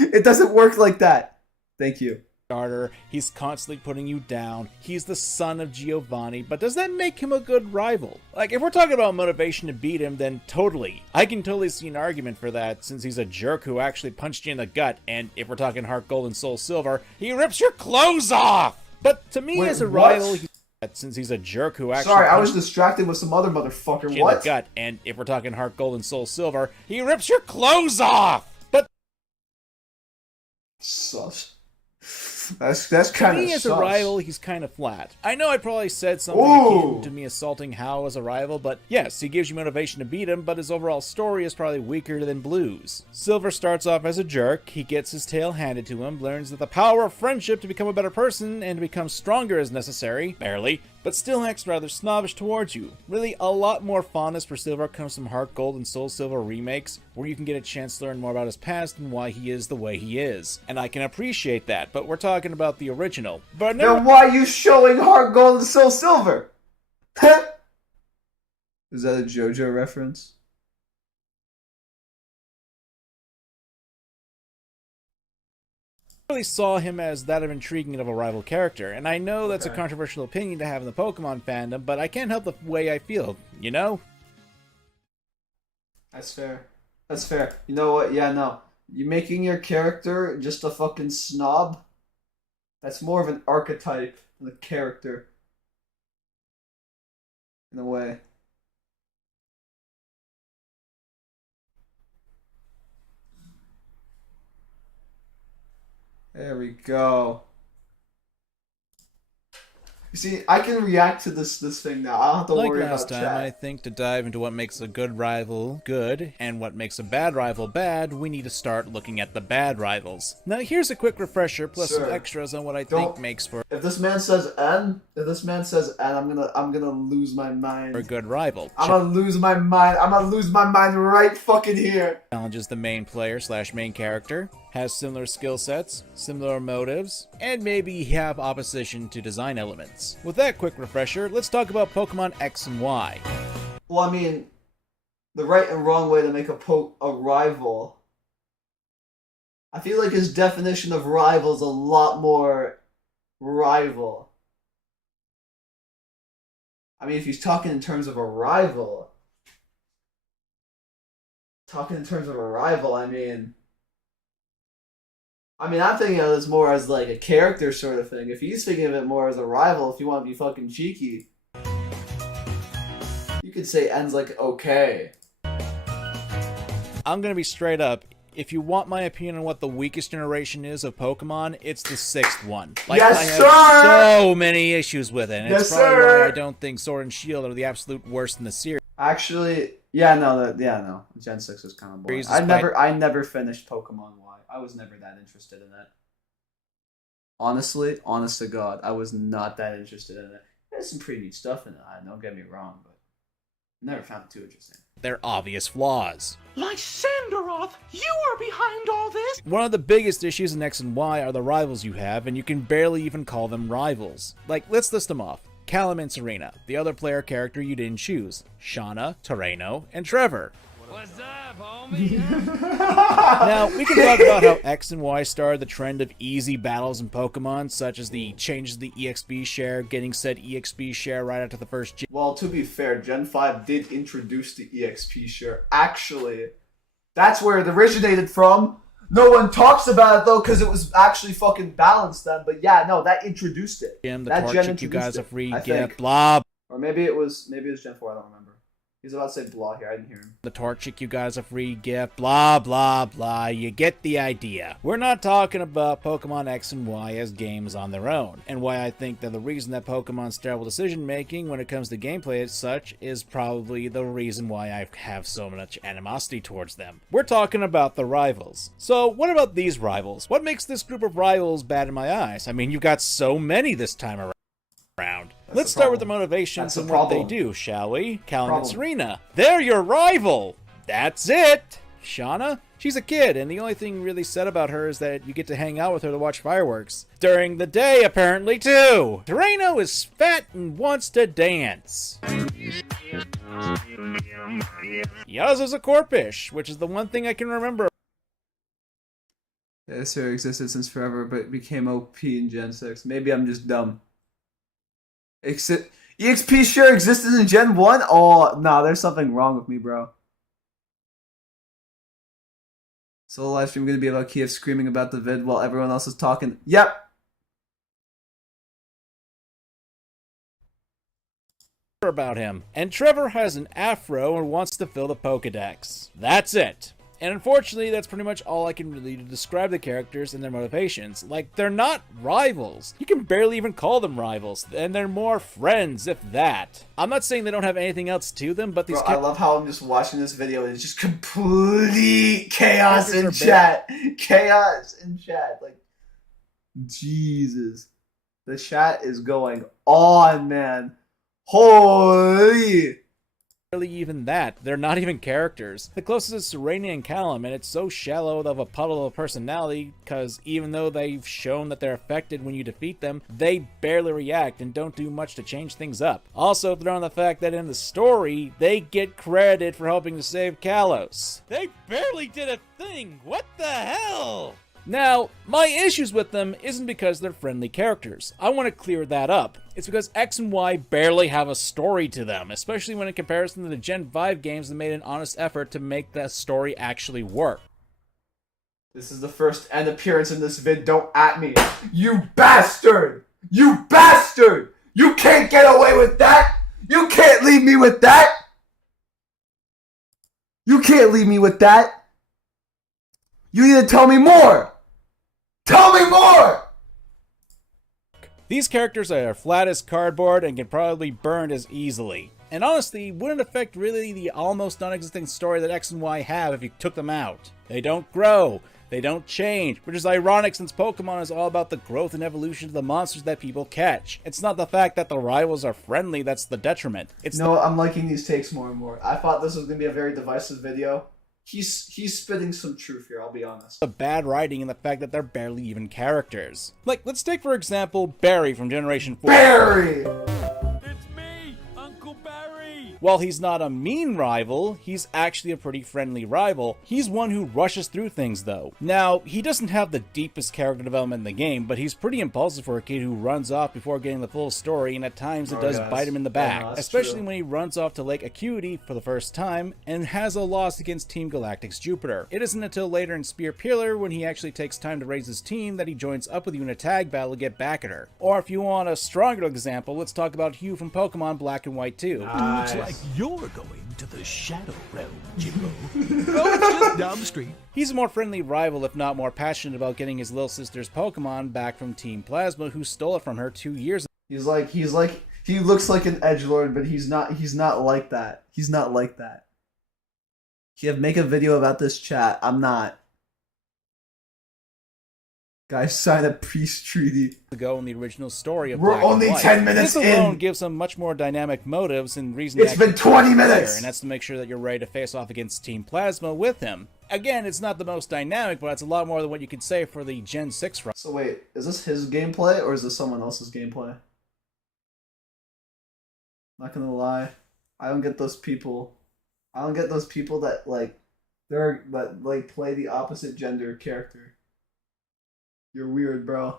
It doesn't work like that. Thank you. Starter, he's constantly putting you down, he's the son of Giovanni, but does that make him a good rival? Like, if we're talking about motivation to beat him, then totally. I can totally see an argument for that, since he's a jerk who actually punched you in the gut, and if we're talking Heart Gold and Soul Silver, he rips your clothes off! But to me, Wait, as a what? rival, since he's a jerk who actually Sorry, I was distracted with some other motherfucker. in What? the gut, and if we're talking Heart Gold and Soul Silver, he rips your clothes off! But Sus. That's kind of me as sus. a rival, he's kind of flat. I know I probably said something Ooh. akin to me assaulting Hao as a rival, but yes, he gives you motivation to beat him, but his overall story is probably weaker than Blue's. Silver starts off as a jerk, he gets his tail handed to him, learns that the power of friendship to become a better person and to become stronger is necessary, barely, but still acts rather snobbish towards you. Really, a lot more fondness for Silver comes from Heart Gold and Soul Silver remakes, where you can get a chance to learn more about his past and why he is the way he is. And I can appreciate that, but we're talking about the original. But Then why are you showing Heart Gold and Soul Silver? Is that a JoJo reference? really saw him as that of intriguing of a rival character, and I know that's a controversial opinion to have in the Pokemon fandom, but I can't help the way I feel, you know? That's fair. That's fair. You know what? Yeah, no. You making your character just a fucking snob? That's more of an archetype than a character. In a way. There we go. You see, I can react to this thing now. I don't have to Like worry last about time, chat. I think to dive into what makes a good rival good, and what makes a bad rival bad, we need to start looking at the bad rivals. Now here's a quick refresher, plus some Sir, extras on what I don't- think makes for If this man says N, I'm gonna lose my mind. a good rival. I'm gonna lose my mind. I'm gonna lose my mind right fucking here. Challenges the main player / main character, has similar skill sets, similar motives, and maybe have opposition to design elements. With that quick refresher, let's talk about Pokemon X and Y. Well, I mean, the right and wrong way to make a rival. I feel like his definition of rival is a lot more rival. I mean, if he's talking in terms of a rival, I'm thinking of this more as like a character sort of thing. If he's thinking of it more as a rival, if you want to be fucking cheeky, you could say N's like okay. I'm gonna be straight up. If you want my opinion on what the weakest generation is of Pokemon, it's the 6th one. Like, Yes, I have sir! so many issues with it. And Yes, it's probably sir! why I don't think Sword and Shield are the absolute worst in the series. Actually, no. Gen 6 was kind of boring. Despite- I never finished Pokemon Y. I was never that interested in it. Honestly, honest to God, I was not that interested in it. There's some pretty neat stuff in it. Don't get me wrong, but I never found it too interesting. They're obvious flaws. Lysanderoth, you are behind all this? One of the biggest issues in X and Y are the rivals you have, and you can barely even call them rivals. Like, let's list them off. Callum and Serena, the other player character you didn't choose. Shauna, Terreno, and Trevor. What's up, homie? Now, we can talk about how X and Y started the trend of easy battles in Pokemon, such as the changes to the EXP share, getting said EXP share right after the first gym. Well, to be fair, Gen 5 did introduce the EXP share. Actually, that's where it originated from. No one talks about it, though, because it was actually fucking balanced then. But yeah, no, that introduced it. The That torch gen that you guys introduced a it, free I gift, think. blah. Or maybe it was Gen 4, I don't remember. He's about to say blah here, I didn't hear him. The Torchic you guys a free gift, blah blah blah, you get the idea. We're not talking about Pokemon X and Y as games on their own, and why I think that the reason that Pokemon's terrible decision making when it comes to gameplay as such is probably the reason why I have so much animosity towards them. We're talking about the rivals. So what about these rivals? What makes this group of rivals bad in my eyes? I mean, you've got so many this time around. Let's start with the motivations and what they do, shall we? Callum and Serena. They're your rival! That's it! Shauna? She's a kid, and the only thing really said about her is that you get to hang out with her to watch fireworks. During the day, apparently, too! Terreno is fat and wants to dance. Yasuo's a corpish, which is the one thing I can remember. This hero existed since forever, but became OP in Gen 6. Maybe I'm just dumb. EXP sure existed in Gen 1? Oh, nah, there's something wrong with me, bro. So the live stream gonna be about Kyiv screaming about the vid while everyone else is talking. Yep! About him. And Trevor has an afro and wants to fill the Pokedex. That's it. And unfortunately, that's pretty much all I can really do to describe the characters and their motivations. Like, they're not rivals. You can barely even call them rivals, and they're more friends, if that. I'm not saying they don't have anything else to them, but these Bro, I love how I'm just watching this video and it's just complete chaos in chat. Chaos in chat. Like, Jesus. The chat is going on, man. Holy! Barely even that. They're not even characters. The closest is Serena and Callum, and it's so shallow of a puddle of personality, because even though they've shown that they're affected when you defeat them, they barely react and don't do much to change things up. Also, throw in the fact that in the story, they get credit for helping to save Kalos. They barely did a thing! What the hell? Now, my issues with them isn't because they're friendly characters. I want to clear that up. It's because X and Y barely have a story to them, especially when in comparison to the Gen 5 games that made an honest effort to make that story actually work. This is the first end appearance in this vid. Don't at me. You bastard! You bastard! You can't get away with that! You can't leave me with that! You can't leave me with that! You need to tell me more! Tell me more! These characters are flat as cardboard and can probably be burned as easily. And honestly, wouldn't affect really the almost non-existent story that X and Y have if you took them out. They don't grow, they don't change, which is ironic since Pokemon is all about the growth and evolution of the monsters that people catch. It's not the fact that the rivals are friendly that's the detriment. I'm liking these takes more and more. I thought this was going to be a very divisive video. He's spitting some truth here, I'll be honest. The bad writing and the fact that they're barely even characters. Like, let's take for example Barry from Generation 4. Barry! It's me, Uncle Barry! While he's not a mean rival, he's actually a pretty friendly rival. He's one who rushes through things though. Now, he doesn't have the deepest character development in the game, but he's pretty impulsive for a kid who runs off before getting the full story, and at times it does bite him in the back. Especially when he runs off to Lake Acuity for the first time, and has a loss against Team Galactic's Jupiter. It isn't until later in Spear Pillar when he actually takes time to raise his team that he joins up with you in a tag battle to get back at her. Or if you want a stronger example, let's talk about Hugh from Pokemon Black and White 2. Looks like you're going to the Shadow Realm, Jimbo. Oh, it's just down the street. He's a more friendly rival, if not more passionate about getting his little sister's Pokemon back from Team Plasma, who stole it from her 2 years ago. He looks like an edgelord, but he's not like that. He's not like that. Make a video about this chat. I'm not. Guys, sign a peace treaty. Ago in the original story of We're Black only and White. 10 minutes this alone in. gives them much more dynamic motives and reasons. It's been 20 minutes! And that's to make sure that you're ready to face off against Team Plasma with him. Again, it's not the most dynamic, but it's a lot more than what you could say for the Gen 6 run. So wait, is this his gameplay or is this someone else's gameplay? Not gonna lie, I don't get those people. I don't get those people that play the opposite gender character. You're weird, bro.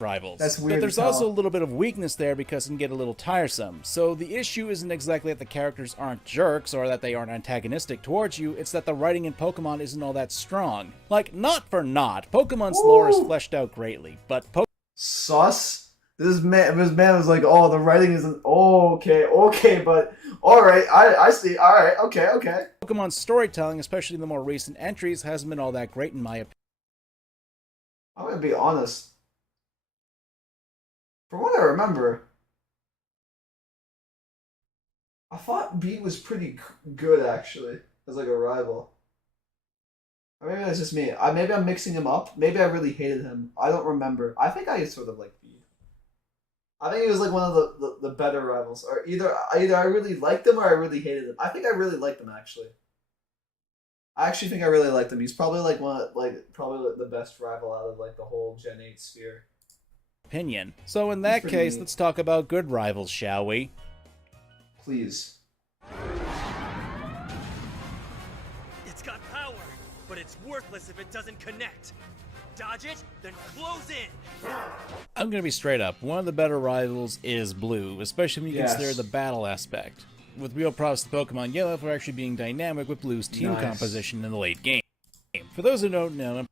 Rivals. That's weird. But there's also a little bit of weakness there because it can get a little tiresome. So the issue isn't exactly that the characters aren't jerks or that they aren't antagonistic towards you, it's that the writing in Pokemon isn't all that strong. Like, not for naught, Pokemon's lore is fleshed out greatly, but Sus? This man was like, oh, the writing isn't, okay, but, alright, I see, alright, okay. Pokemon's storytelling, especially the more recent entries, hasn't been all that great in my opinion. I'm gonna be honest. From what I remember, I thought B was pretty good, actually, as like a rival. Or maybe that's just me. Maybe I'm mixing him up. Maybe I really hated him. I don't remember. I think I sort of liked B. I think he was like one of the better rivals. Or either I really liked him or I really hated him. I think I really liked him, actually. I actually think I really liked him. He's probably like probably the best rival out of like the whole Gen 8 sphere. Opinion. So in that pretty case, neat. let's talk about good rivals, shall we? Please. It's got power, but it's worthless if it doesn't connect. Dodge it, then close in. I'm gonna be straight up. One of the better rivals is Blue, especially when you Yes. consider the battle aspect. With real props to Pokemon Yellow for actually being dynamic with Blue's team Nice. composition in the late game. For those who don't know, in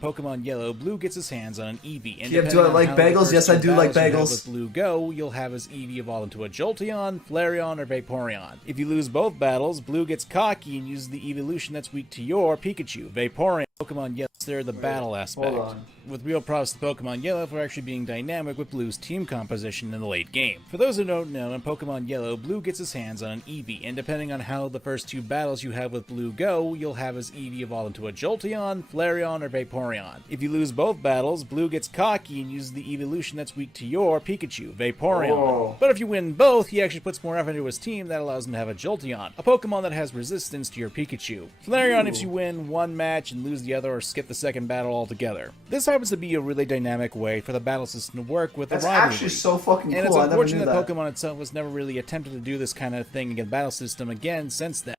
Pokemon Yellow, Blue gets his hands on an Eevee. And Kyiv, depending do I on like how the bagels? first Yes, I two do like battles you have bagels. With Blue go, you'll have his Eevee evolve into a Jolteon, Flareon, or Vaporeon. If you lose both battles, Blue gets cocky and uses the evolution that's weak to your Pikachu, Vaporeon. Pokemon Yellow, consider the battle aspect. on. With real props to Pokemon Yellow for actually being dynamic with Blue's team composition in the late game. For those who don't know, in Pokemon Yellow, Blue gets his hands on an Eevee, and depending on how the first two battles you have with Blue go, you'll have his Eevee evolve into a Jolteon, Flareon, or Vaporeon. If you lose both battles, Blue gets cocky and uses the evolution that's weak to your Pikachu, Vaporeon. Oh. But if you win both, he actually puts more effort into his team that allows him to have a Jolteon, a Pokemon that has resistance to your Pikachu. Flareon if you win one match and lose the other or skip the second battle altogether. This happens to be a really dynamic way for the battle system to work with That's the rivalry. actually so fucking And cool. it's I never knew unfortunate that. that Pokemon itself was never really attempted to do this kind of thing in the battle system again since then.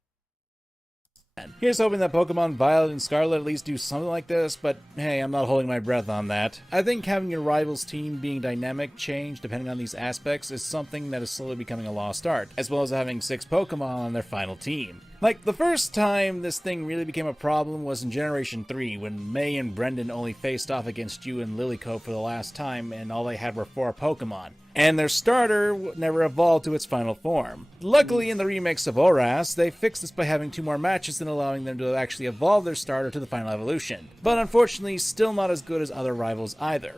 Here's hoping that Pokemon Violet and Scarlet at least do something like this, but hey, I'm not holding my breath on that. I think having your rival's team being dynamic change depending on these aspects is something that is slowly becoming a lost art, as well as having 6 Pokemon on their final team. Like, the first time this thing really became a problem was in Generation 3, when May and Brendan only faced off against you and Lilycoat for the last time, and all they had were 4 Pokemon. And their starter never evolved to its final form. Luckily, in the remakes of ORAS, they fixed this by having 2 more matches and allowing them to actually evolve their starter to the final evolution. But unfortunately, still not as good as other rivals either.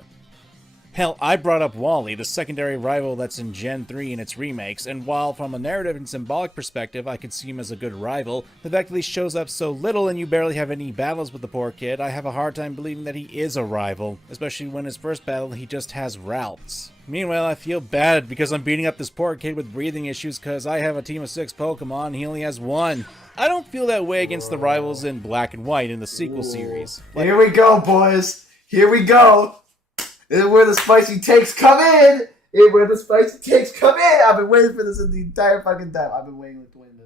Hell, I brought up Wally, the secondary rival that's in Gen 3 in its remakes, and while from a narrative and symbolic perspective I could see him as a good rival, the fact that he shows up so little and you barely have any battles with the poor kid, I have a hard time believing that he is a rival, especially when his first battle he just has routes. Meanwhile, I feel bad because I'm beating up this poor kid with breathing issues because I have a team of 6 Pokemon and he only has 1. I don't feel that way against the rivals in Black and White in the sequel series. Here we go, boys. Here we go. This is where the spicy takes come in. This is where the spicy takes come in. I've been waiting for this the entire fucking time. I've been waiting for this.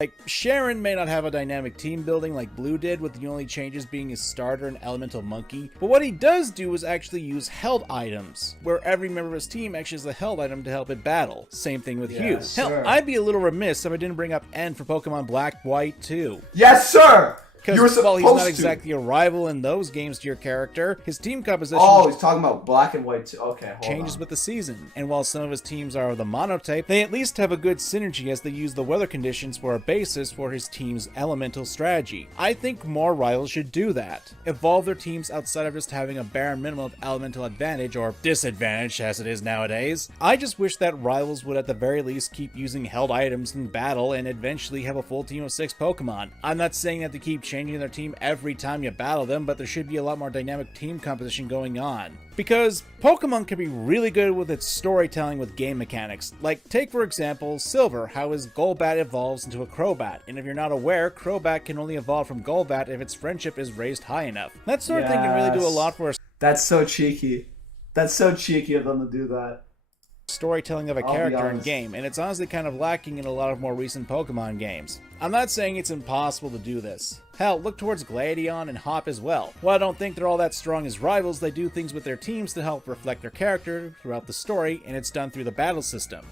Like, Sharon may not have a dynamic team building like Blue did, with the only changes being his starter and elemental monkey, but what he does do is actually use held items, where every member of his team actually has a held item to help it battle. Same thing with Hugh. Yes, Hell, sir. I'd be a little remiss if I didn't bring up N for Pokemon Black, White, too. Yes, sir. You were Because while supposed he's not to. exactly a rival in those games to your character, his team composition Oh, he's talking about Black and White too. Okay, hold changes on. with the season, and while some of his teams are the monotype, they at least have a good synergy as they use the weather conditions for a basis for his team's elemental strategy. I think more rivals should do that. Evolve their teams outside of just having a bare minimum of elemental advantage, or disadvantage as it is nowadays. I just wish that rivals would at the very least keep using held items in battle and eventually have a full team of 6 Pokemon. I'm not saying that they keep changing their team every time you battle them, but there should be a lot more dynamic team composition going on. Because Pokemon can be really good with its storytelling with game mechanics. Like, take for example, Silver, how his Golbat evolves into a Crobat, and if you're not aware, Crobat can only evolve from Golbat if its friendship is raised high enough. That sort of thing can really do a Yes. lot for a That's so cheeky. That's so cheeky of them to do that. storytelling of a I'll be character in honest. game, and it's honestly kind of lacking in a lot of more recent Pokemon games. I'm not saying it's impossible to do this. Hell, look towards Gladion and Hop as well. While I don't think they're all that strong as rivals, they do things with their teams to help reflect their character throughout the story, and it's done through the battle system.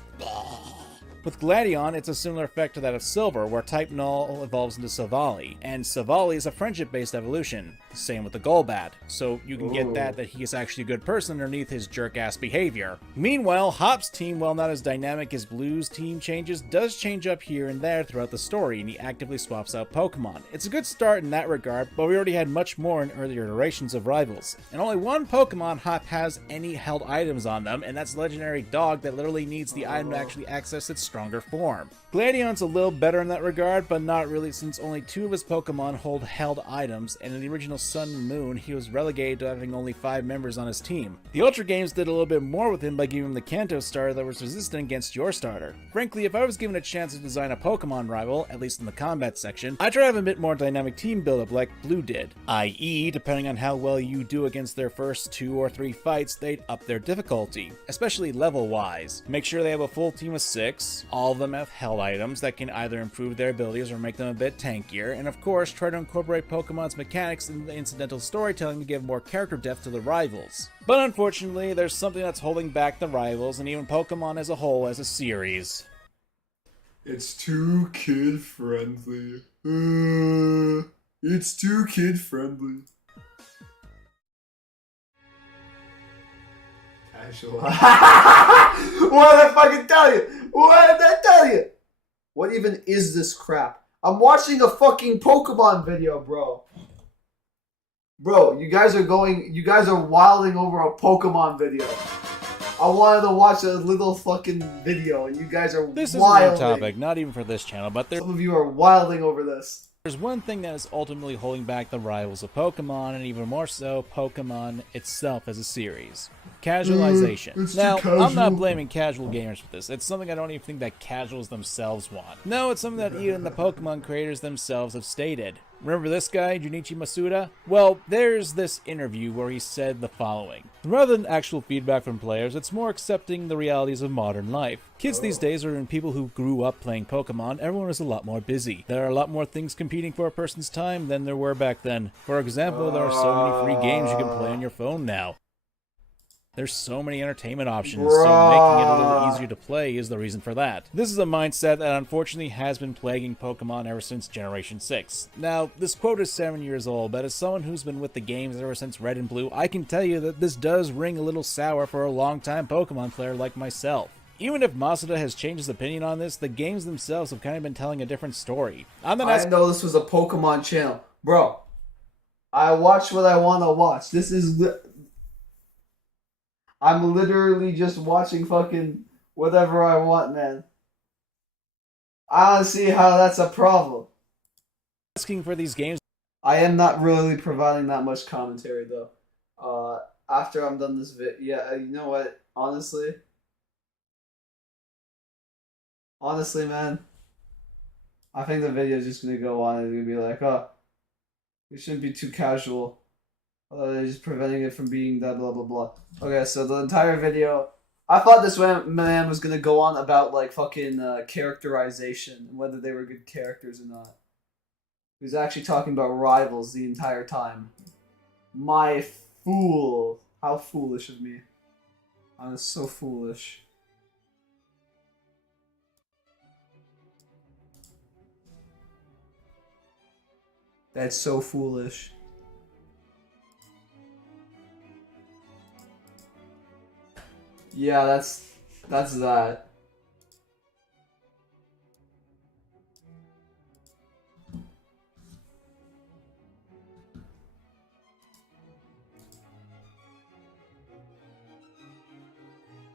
With Gladion, it's a similar effect to that of Silver, where Type Null evolves into Savali, and Savali is a friendship-based evolution. Same with the Golbat, so you can get that he is actually a good person underneath his jerk-ass behavior. Meanwhile, Hop's team, while not as dynamic as Blue's team changes, does change up here and there throughout the story, and he actively swaps out Pokemon. It's a good start in that regard, but we already had much more in earlier iterations of Rivals. And only one Pokemon Hop has any held items on them, and that's Legendary Dog that literally needs the item to actually access its stronger form. Gladion's a little better in that regard, but not really, since only 2 of his Pokemon hold held items, and in the original Sun and Moon, he was relegated to having only 5 members on his team. The Ultra Games did a little bit more with him by giving him the Kanto starter that was resistant against your starter. Frankly, if I was given a chance to design a Pokemon rival, at least in the combat section, I'd try to have a bit more dynamic team build-up like Blue did. I.e., depending on how well you do against their first 2 or 3 fights, they'd up their difficulty, especially level-wise. Make sure they have a full team of 6, all of them have held items that can either improve their abilities or make them a bit tankier, and of course try to incorporate Pokemon's mechanics in the incidental storytelling to give more character depth to the rivals. But unfortunately, there's something that's holding back the rivals and even Pokemon as a whole as a series. It's too kid-friendly. It's too kid-friendly. Casual. What did I fucking tell you? What did I tell you? What even is this crap? I'm watching a fucking Pokemon video, bro. Bro, you guys are wilding over a Pokemon video. I wanted to watch a little fucking video, and you guys are This wilding. isn't a topic, not even for this channel, but Some of you are wilding over this. there's one thing that is ultimately holding back the rivals of Pokemon, and even more so, Pokemon itself as a series. Casualization. It's too Now, casual. I'm not blaming casual gamers for this. It's something I don't even think that casuals themselves want. No, it's something that even the Pokemon creators themselves have stated. Remember this guy, Junichi Masuda? Well, there's this interview where he said the following. Rather than actual feedback from players, it's more accepting the realities of modern life. Kids these days are in people who grew up playing Pokemon, everyone is a lot more busy. There are a lot more things competing for a person's time than there were back then. For example, there are so many free games you can play on your phone now. There's so many entertainment options, so making it a little easier to play is the reason for that. This is a mindset that unfortunately has been plaguing Pokemon ever since Generation 6. Now, this quote is 7 years old, but as someone who's been with the games ever since Red and Blue, I can tell you that this does ring a little sour for a long-time Pokemon player like myself. Even if Masuda has changed his opinion on this, the games themselves have kind of been telling a different story. I didn't know this was a Pokemon channel. Bro, I watch what I want to watch. This is... I'm literally just watching fucking whatever I want, man. I don't see how that's a problem. Asking for these games I am not really providing that much commentary, though. After I'm done this you know what? Honestly, man, I think the video is just gonna go on and it's gonna be like, oh, we shouldn't be too casual. They're just preventing it from being that blah blah blah. Okay, so the entire video, I thought this man was gonna go on about like fucking characterization and whether they were good characters or not. He was actually talking about rivals the entire time. My fool! How foolish of me! I was so foolish. That's so foolish. Yeah, that's that.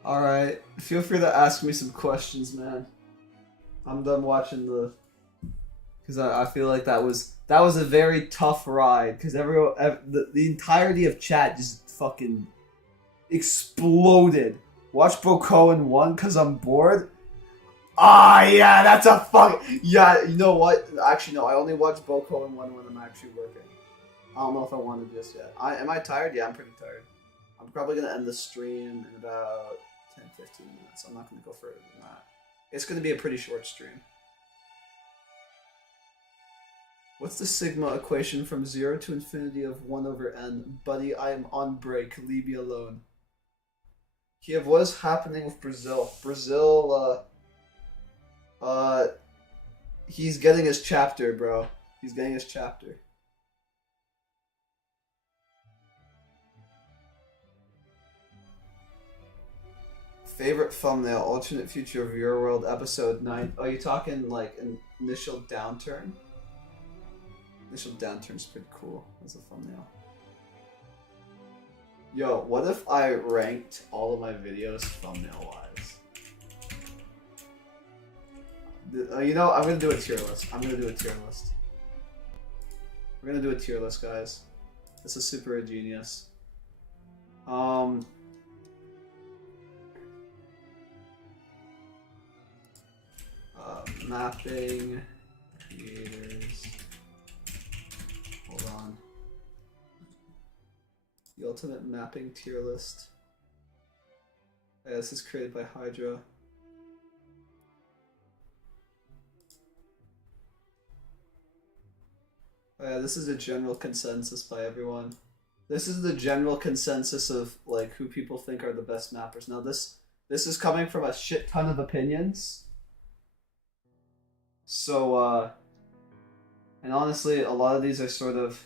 Alright, feel free to ask me some questions, man. I'm done watching because I feel like that was a very tough ride, because the entirety of chat just fucking exploded. Watch Bokoen 1 because I'm bored? Ah, yeah, that's a fuck. Yeah, you know what? Actually, no, I only watch Bokoen 1 when I'm actually working. I don't know if I want to just yet. Am I tired? Yeah, I'm pretty tired. I'm probably going to end the stream in about 10-15 minutes. I'm not going to go further than that. It's going to be a pretty short stream. What's the sigma equation from 0 to infinity of 1 over n? Buddy, I am on break. Leave me alone. Kyiv, what is happening with Brazil? Brazil, he's getting his chapter, bro. He's getting his chapter. Favorite thumbnail, alternate future of your world, episode 9. Are you talking like an initial downturn? Initial downturn's pretty cool as a thumbnail. Yo, what if I ranked all of my videos thumbnail-wise? You know, I'm gonna do a tier list. We're gonna do a tier list, guys. This is super genius. Mapping creators. Hold on. The ultimate mapping tier list. Yeah, this is created by Hydra. Oh yeah, this is a general consensus by everyone. This is the general consensus of like who people think are the best mappers. Now this is coming from a shit ton of opinions. So and honestly, a lot of these are sort of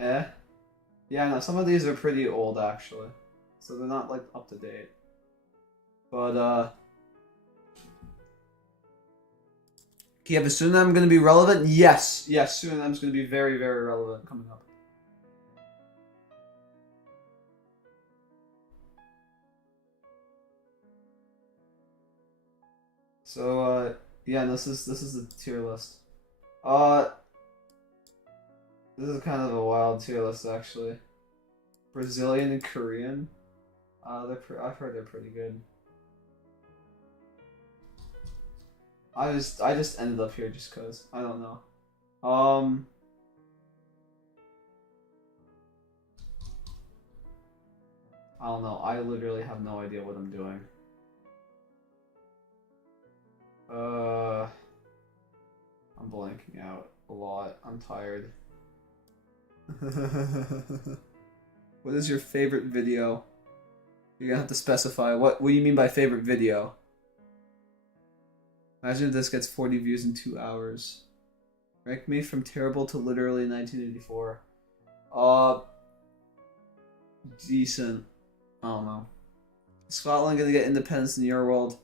eh. Yeah, no, some of these are pretty old actually. So they're not like up to date. But Kyiv, soon I'm going to be relevant? Yes, soon I'm going to be very, very relevant coming up. So, yeah, this is the tier list. This is kind of a wild tier list, actually. Brazilian and Korean. I've heard they're pretty good. I just ended up here just cause I don't know. I don't know. I literally have no idea what I'm doing. I'm blanking out a lot. I'm tired. What is your favorite video? You're gonna have to specify. What do you mean by favorite video? Imagine if this gets 40 views in 2 hours. Rank me from terrible to literally 1984. Decent. I don't know. Is Scotland gonna get independence in your world?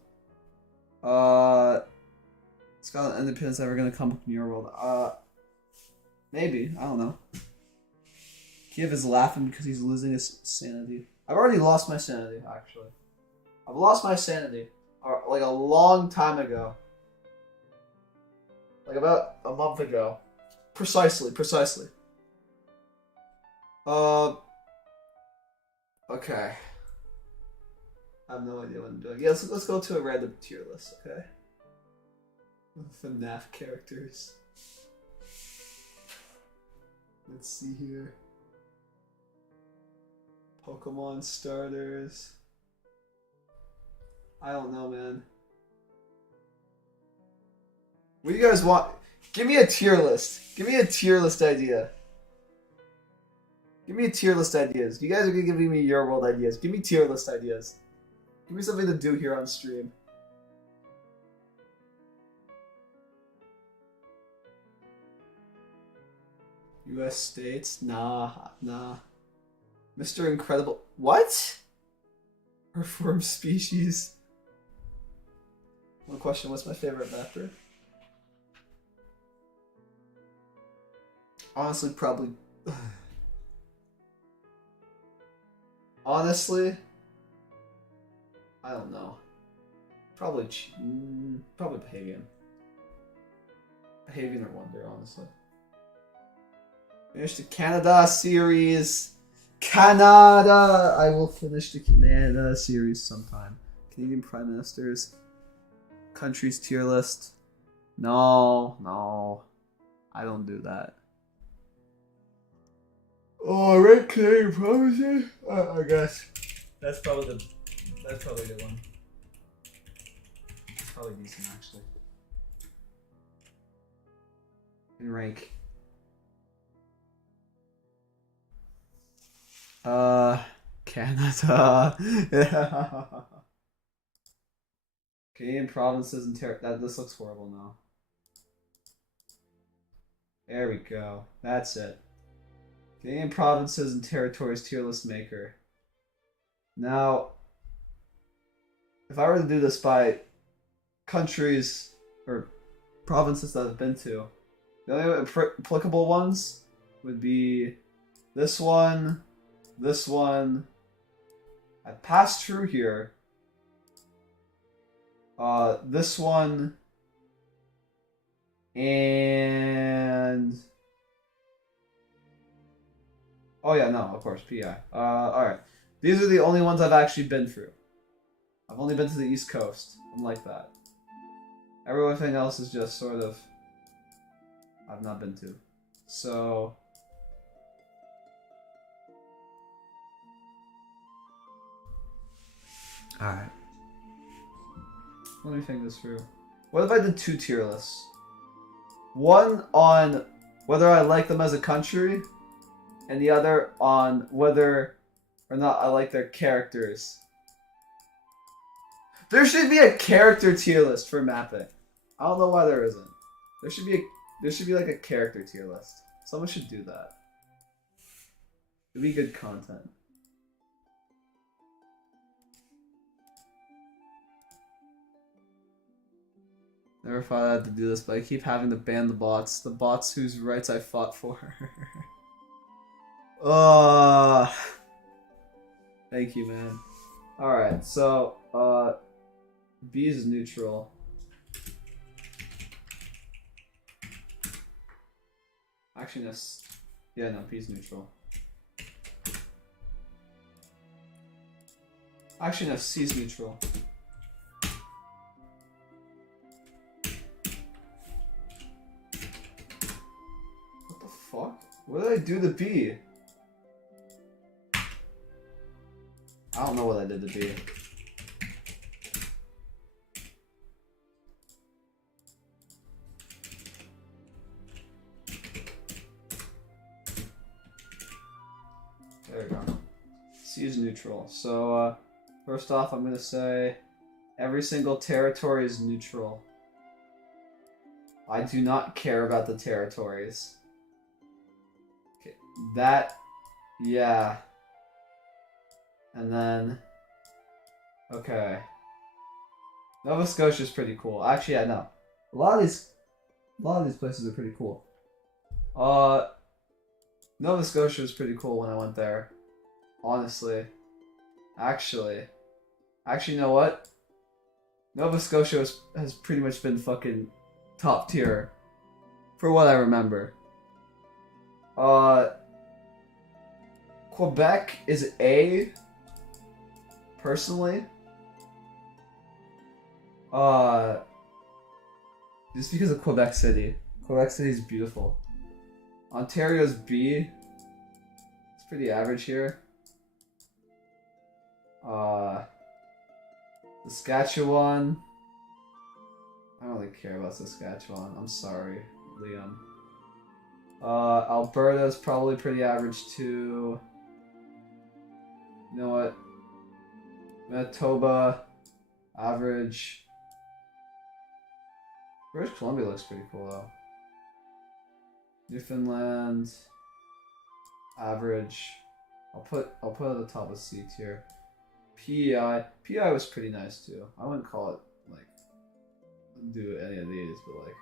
Scotland independence ever gonna come up in your world? Maybe. I don't know. Kyiv is laughing because he's losing his sanity. I've already lost my sanity, actually. I've lost my sanity. Like a long time ago. Like about a month ago. Precisely. Okay. I have no idea what I'm doing. Yeah, let's go to a random tier list, okay? FNAF characters. Let's see here. Pokemon starters. I don't know, man. What do you guys want? Give me a tier list. Give me a tier list idea. Give me a tier list ideas. You guys are giving me your world ideas. Give me tier list ideas. Give me something to do here on stream. US states? Nah. Mr. Incredible. What? Reformed species. One question, what's my favorite mapper? Honestly, probably... Honestly... I don't know. Probably Pahavian. Pahavian or Wonder, honestly. Finish the Canada series. Canada! I will finish the Canada series sometime. Canadian Prime Ministers. Countries tier list. No. I don't do that. Oh, Red Canadian provinces? I guess. That's probably a good one. It's probably decent, actually. In rank. Canada. Yeah. Canadian provinces and this looks horrible now. There we go. That's it. Canadian provinces and territories tier list maker. Now, if I were to do this by countries or provinces that I've been to, the only applicable ones would be this one. I passed through here. This one And oh yeah, no, of course, PI. Alright. These are the only ones I've actually been through. I've only been to the East Coast. I'm like that. Everything else is just sort of I've not been to. So alright. Let me think this through. What if I did 2 tier lists? One on whether I like them as a country, and the other on whether or not I like their characters. There should be a character tier list for mapping. I don't know why there isn't. There should be like a character tier list. Someone should do that. It'd be good content. Never thought I had to do this, but I keep having to ban the bots. The bots whose rights I fought for. Thank you, man. Alright, so, B is neutral. Actually, no. Yeah, no, B is neutral. Actually, no, C is neutral. What the fuck? What did I do to B? I don't know what I did to B. There we go. C is neutral. So, first off, I'm gonna say every single territory is neutral. I do not care about the territories. Okay, that, yeah. And then, okay. Nova Scotia is pretty cool. Actually, yeah, no. A lot of these places are pretty cool. Nova Scotia was pretty cool when I went there. Honestly. Actually, you know what? Nova Scotia has pretty much been fucking top tier. For what I remember. Quebec is A. Personally. Just because of Quebec City. Quebec City is beautiful. Ontario's B. It's pretty average here. Saskatchewan. I don't really care about Saskatchewan. I'm sorry, Liam. Alberta's probably pretty average too. You know what? Manitoba, average. British Columbia looks pretty cool though. Newfoundland, average. I'll put at the top of C tier. PEI was pretty nice too. I wouldn't call it like do any of these, but like,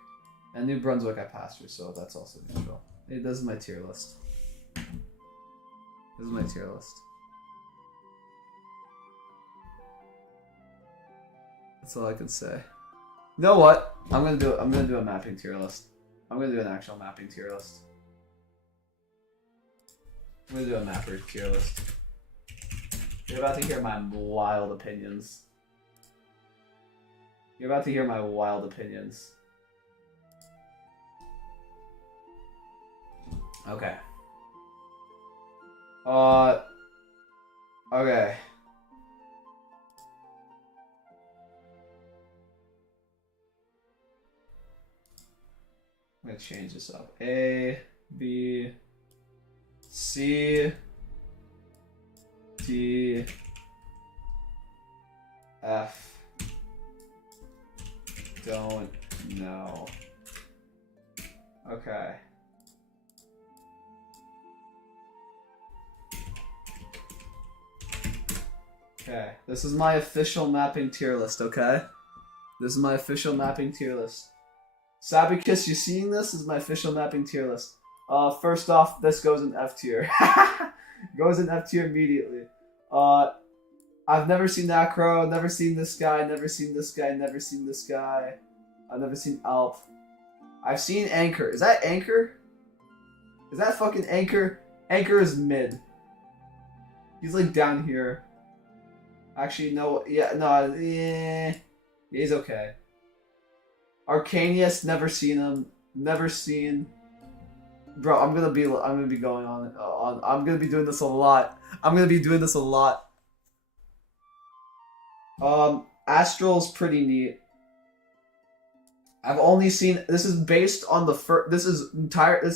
and New Brunswick I passed through, so that's also neutral. Hey, this is my tier list. This is my tier list. That's all I can say. You know what? I'm gonna do a mapping tier list. I'm gonna do an actual mapping tier list. I'm gonna do a mapper tier list. You're about to hear my wild opinions. You're about to hear my wild opinions. Okay. Okay. I'm gonna change this up. A, B, C, D, F. Don't know. Okay. Okay. This is my official mapping tier list, okay? This is my official mapping tier list. Sabicus, you seeing this? This is my official mapping tier list. First off, this goes in F tier. Goes in F tier immediately. I've never seen Acro, never seen this guy, never seen this guy, never seen this guy. I've never seen Alp. I've seen Anchor. Is that Anchor? Is that fucking Anchor? Anchor is mid. He's like down here. Actually, no. Yeah, no. Yeah, he's okay. Arcanius, never seen him. Never seen. Bro, I'm gonna be going on. I'm gonna be doing this a lot. Astral's pretty neat. I've only seen. This is based on the first. This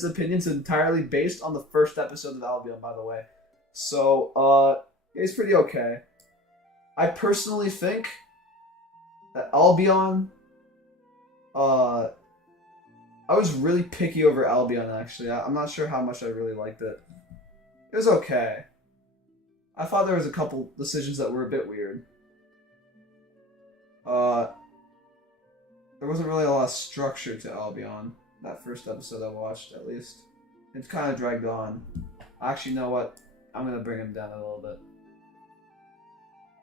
opinion's entirely based on the first episode of Albion, by the way. So, he's pretty okay. I personally think that Albion. I was really picky over Albion, actually. I'm not sure how much I really liked it. It was okay. I thought there was a couple decisions that were a bit weird. There wasn't really a lot of structure to Albion. That first episode I watched, at least. It's kind of dragged on. Actually, you know what? I'm gonna bring him down a little bit.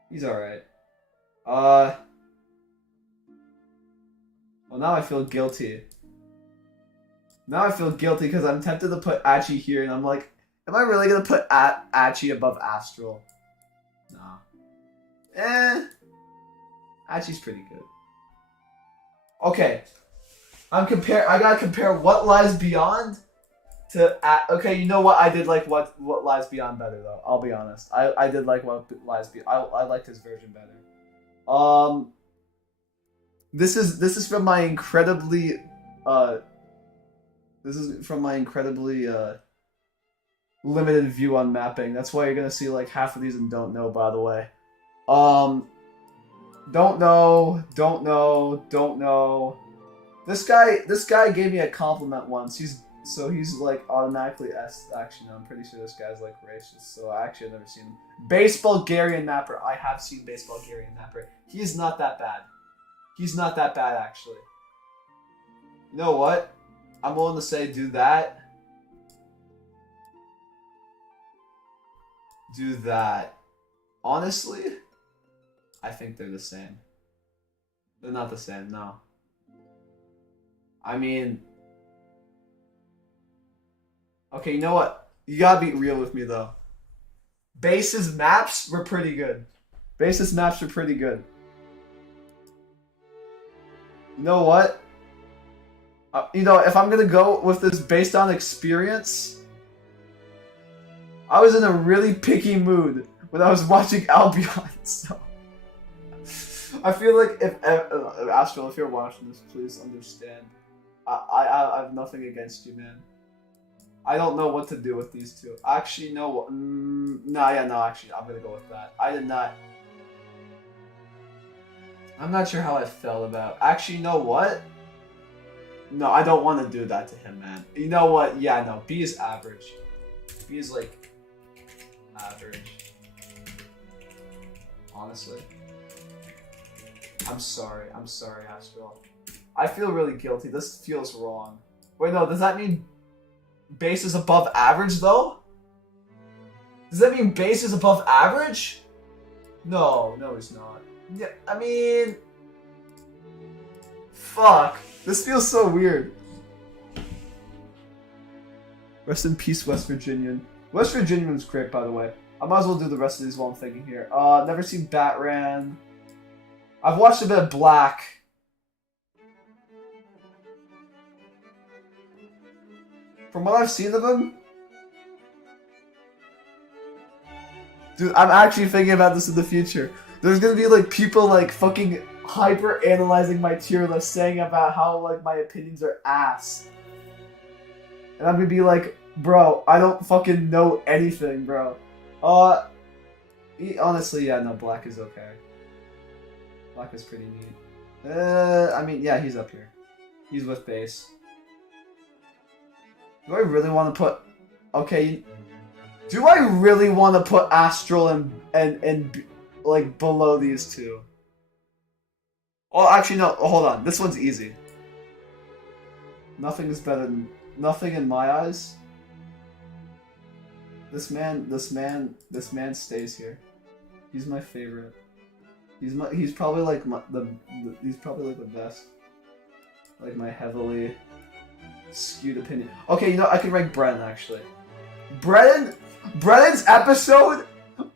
He's alright. Well, now I feel guilty. Now I feel guilty because I'm tempted to put Achi here, and I'm like, am I really gonna put Achi above Astral? Nah. Achi's pretty good. Okay. I gotta compare What Lies Beyond to okay, you know what? I did like what Lies Beyond better though. I'll be honest. I did like What Lies Beyond. I liked his version better. This is from my incredibly limited view on mapping. That's why you're gonna see like half of these and don't know, by the way. Don't know. This guy gave me a compliment once. He's like automatically S. Actually, no, I'm pretty sure this guy's like racist. So actually, I've never seen him. Base Bulgarian Mapper. I have seen Base Bulgarian Mapper. He's not that bad. He's not that bad, actually. You know what? I'm willing to say do that. Do that. Honestly, I think they're the same. They're not the same, no. I mean... Okay, you know what? You gotta be real with me, though. Base's maps were pretty good. Base's maps were pretty good. You know what? You know, if I'm gonna go with this based on experience, I was in a really picky mood when I was watching Albion, so... I feel like if Astral, if you're watching this, please understand. I have nothing against you, man. I don't know what to do with these two. Actually, no. Actually, I'm gonna go with that. I did not. I'm not sure how I felt about. Actually, you know what? No, I don't want to do that to him, man. You know what? Yeah, no. B is average. B is like average. Honestly. I'm sorry, Astral. I feel really guilty. This feels wrong. Wait, no, does that mean base is above average, though? Does that mean base is above average? No, he's not. Yeah, I mean... Fuck. This feels so weird. Rest in peace, West Virginian. West Virginian's great, by the way. I might as well do the rest of these while I'm thinking here. Never seen Batran. I've watched a bit of Black. From what I've seen of him... Dude, I'm actually thinking about this in the future. There's gonna be, like, people, like, fucking hyper-analyzing my tier list, saying about how, like, my opinions are ass. And I'm gonna be like, bro, I don't fucking know anything, bro. Honestly, yeah, no, Black is okay. Black is pretty neat. I mean, yeah, he's up here. He's with base. Do I really want to put... Okay. Do I really want to put Astral and like, below these two? Oh, actually, no. Hold on. This one's easy. Nothing is better than... Nothing in my eyes. This man stays here. He's my favorite. He's probably like he's probably like the best. Like my heavily skewed opinion. Okay, you know, I can rank Brennan, actually. Brennan's episode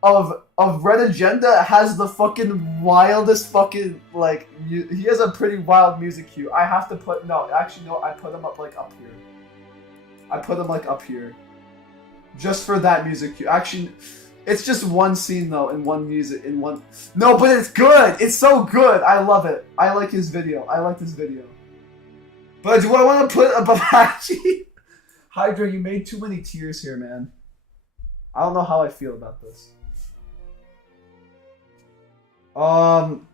of Red Agenda has the fucking wildest fucking, like, he has a pretty wild music cue. I have to put, no, actually, no, I put him up, like, up here. I put him, like, up here. Just for that music cue. Actually, it's just one scene, though, in one music, in one... No, but it's good! It's so good! I love it. I like his video. I like this video. But do I want to put above Hachi? Hydra, you made too many tears here, man. I don't know how I feel about this. I'm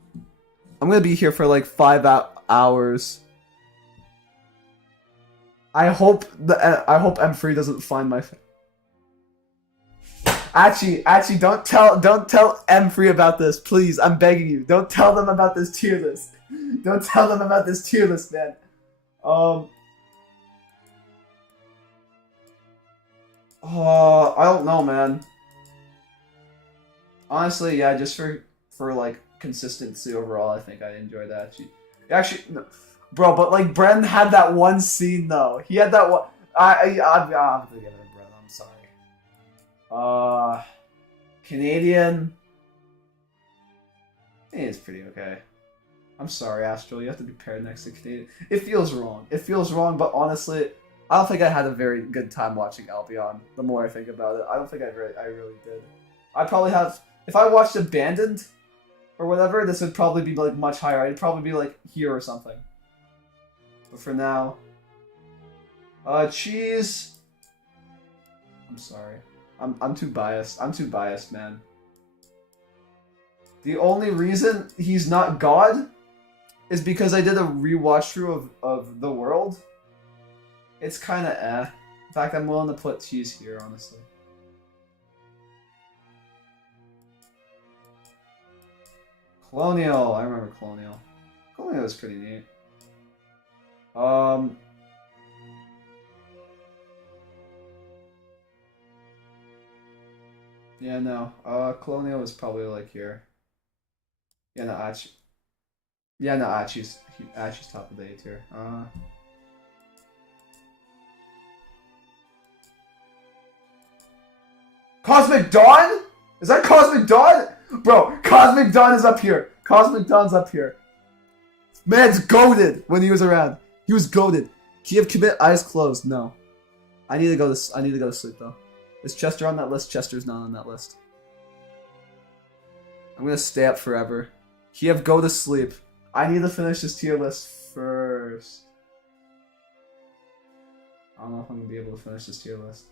gonna be here for like 5 hours. I hope M3 doesn't find my. Actually, don't tell M3 about this, please. I'm begging you. Don't tell them about this tier list. Don't tell them about this tier list, man. I don't know, man. Honestly, yeah, just for like consistency overall, I think I enjoyed that. Actually, no, bro, but like Bren had that one scene though. He had that one. I'm gonna give it to Bren. I'm sorry. Canadian. It's pretty okay. I'm sorry, Astral. You have to be paired next to Canadian. It feels wrong. It feels wrong, but honestly, I don't think I had a very good time watching Albion. The more I think about it, I don't think I really did. I probably have. If I watched Abandoned or whatever, this would probably be like much higher. I'd probably be like here or something. But for now, Cheese. I'm sorry. I'm too biased. I'm too biased, man. The only reason he's not God is because I did a rewatch through of The World. It's kind of eh. In fact, I'm willing to put Cheese here, honestly. Colonial. I remember Colonial. Colonial was pretty neat. Yeah, no. Colonial was probably like here. Yeah, no, Achi. Yeah, no, Achi's top of the A tier. Cosmic Dawn? Is that Cosmic Dawn? Bro, Cosmic Dawn is up here. Cosmic Dawn's up here. Man's goated when he was around. He was goated. Kyiv commit eyes closed. No. I need to go to sleep though. Is Chester on that list? Chester's not on that list. I'm gonna stay up forever. Kyiv, go to sleep. I need to finish this tier list first. I don't know if I'm gonna be able to finish this tier list.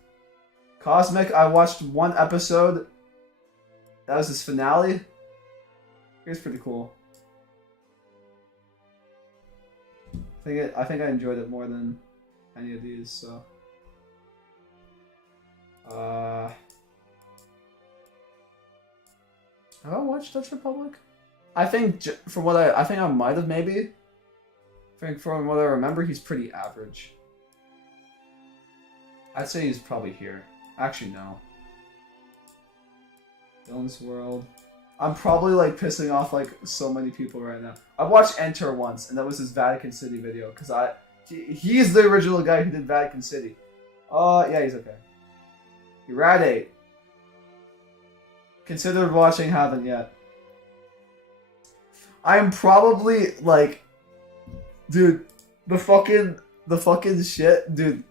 Cosmic, I watched one episode. That was his finale. It was pretty cool. I think I enjoyed it more than any of these, so. Have I watched Dutch Republic? I think from what I think I might have maybe. I think from what I remember, he's pretty average. I'd say he's probably here. Actually, no. Dylan's World. I'm probably like pissing off like so many people right now. I watched Enter once, and that was his Vatican City video because he's the original guy who did Vatican City. Yeah, he's okay. Eradate. Considered watching, haven't yet. I am probably like, dude, the fucking shit, dude.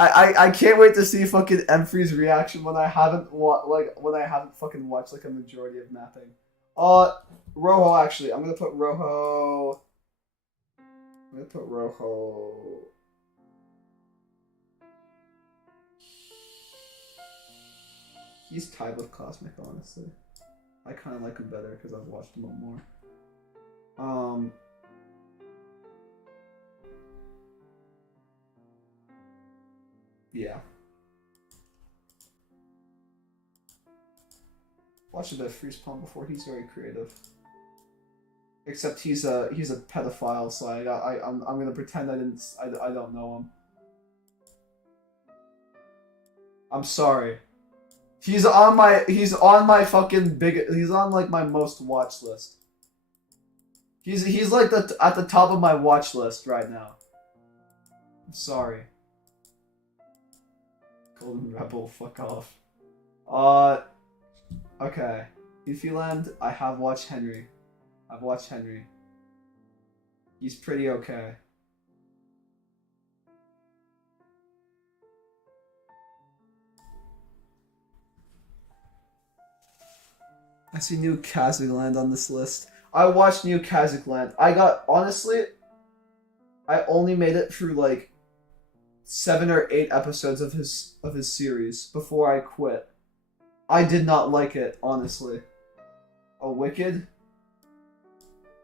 I can't wait to see fucking M3's reaction when I haven't fucking watched like a majority of mapping. Rojo actually. I'm gonna put Rojo. He's tied with Cosmic, honestly. I kind of like him better because I've watched him more. Yeah. Watch a bit of Free Spawn before. He's very creative. Except he's a pedophile, so I'm gonna pretend I don't know him. I'm sorry. He's on my fucking he's on like my most watch list. He's like at the top of my watch list right now. I'm sorry. Golden Rebel, fuck off. Okay. Leafyland, I have watched Henry. I've watched Henry. He's pretty okay. I see New Kazakland on this list. I watched New Kazakland. Honestly, I only made it through like 7 or 8 episodes of his series before I quit. I did not like it, honestly. Oh, Wicked?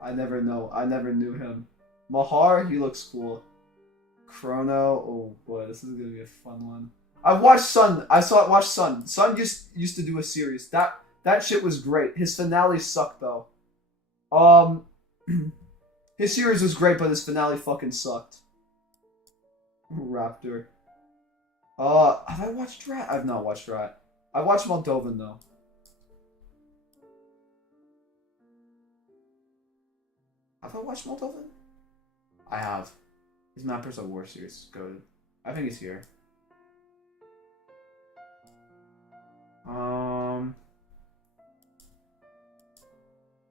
I never knew him. Mahar, he looks cool. Chrono, oh boy, this is gonna be a fun one. I watched Sun. Watched Sun. Sun used to do a series. That shit was great. His finale sucked though. His series was great, but his finale fucking sucked. Raptor. Have I watched Rat? I've not watched Rat. I watched Moldovan though. Have I watched Moldovan? I have. His Mappers of War series is goated. I think he's here.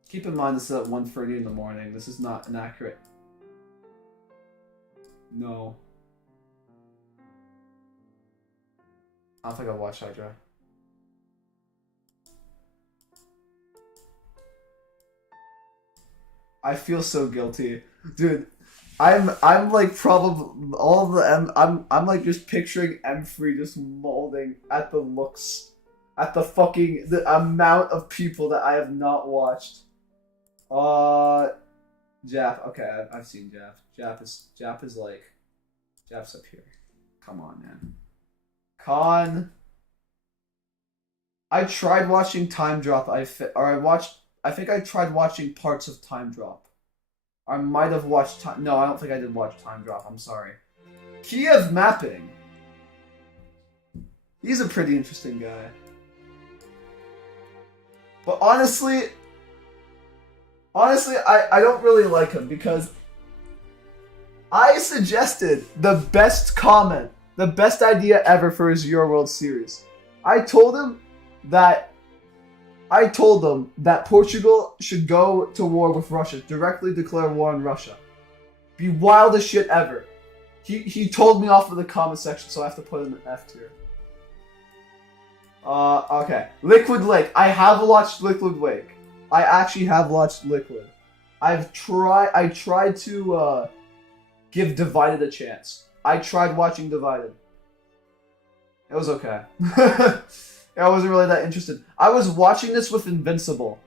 Keep in mind this is at 1:30 in the morning. This is not inaccurate. No. I don't think I watched Hydra. I feel so guilty, dude. I'm like probably all of the I'm like just picturing M3 just molding at the looks, at the amount of people that I have not watched. Jap. Okay, I've seen Jap. Jap is like, Jap's up here. Come on, man. Con. I tried watching Time Drop. I think I tried watching parts of Time Drop. I might have watched Time... No, I don't think I did watch Time Drop. I'm sorry. Kyiv Mapping. He's a pretty interesting guy. But honestly, I don't really like him because I suggested the best comment, the best idea ever for his Your World series. I told them that Portugal should go to war with Russia, directly declare war on Russia. Be wildest shit ever. He told me off of the comment section, so I have to put in an F tier. Okay. Liquid Lake. I have watched Liquid Lake. I actually have watched Liquid. I tried to give Divided a chance. I tried watching Divided. It was okay. I wasn't really that interested. I was watching this with Invincible.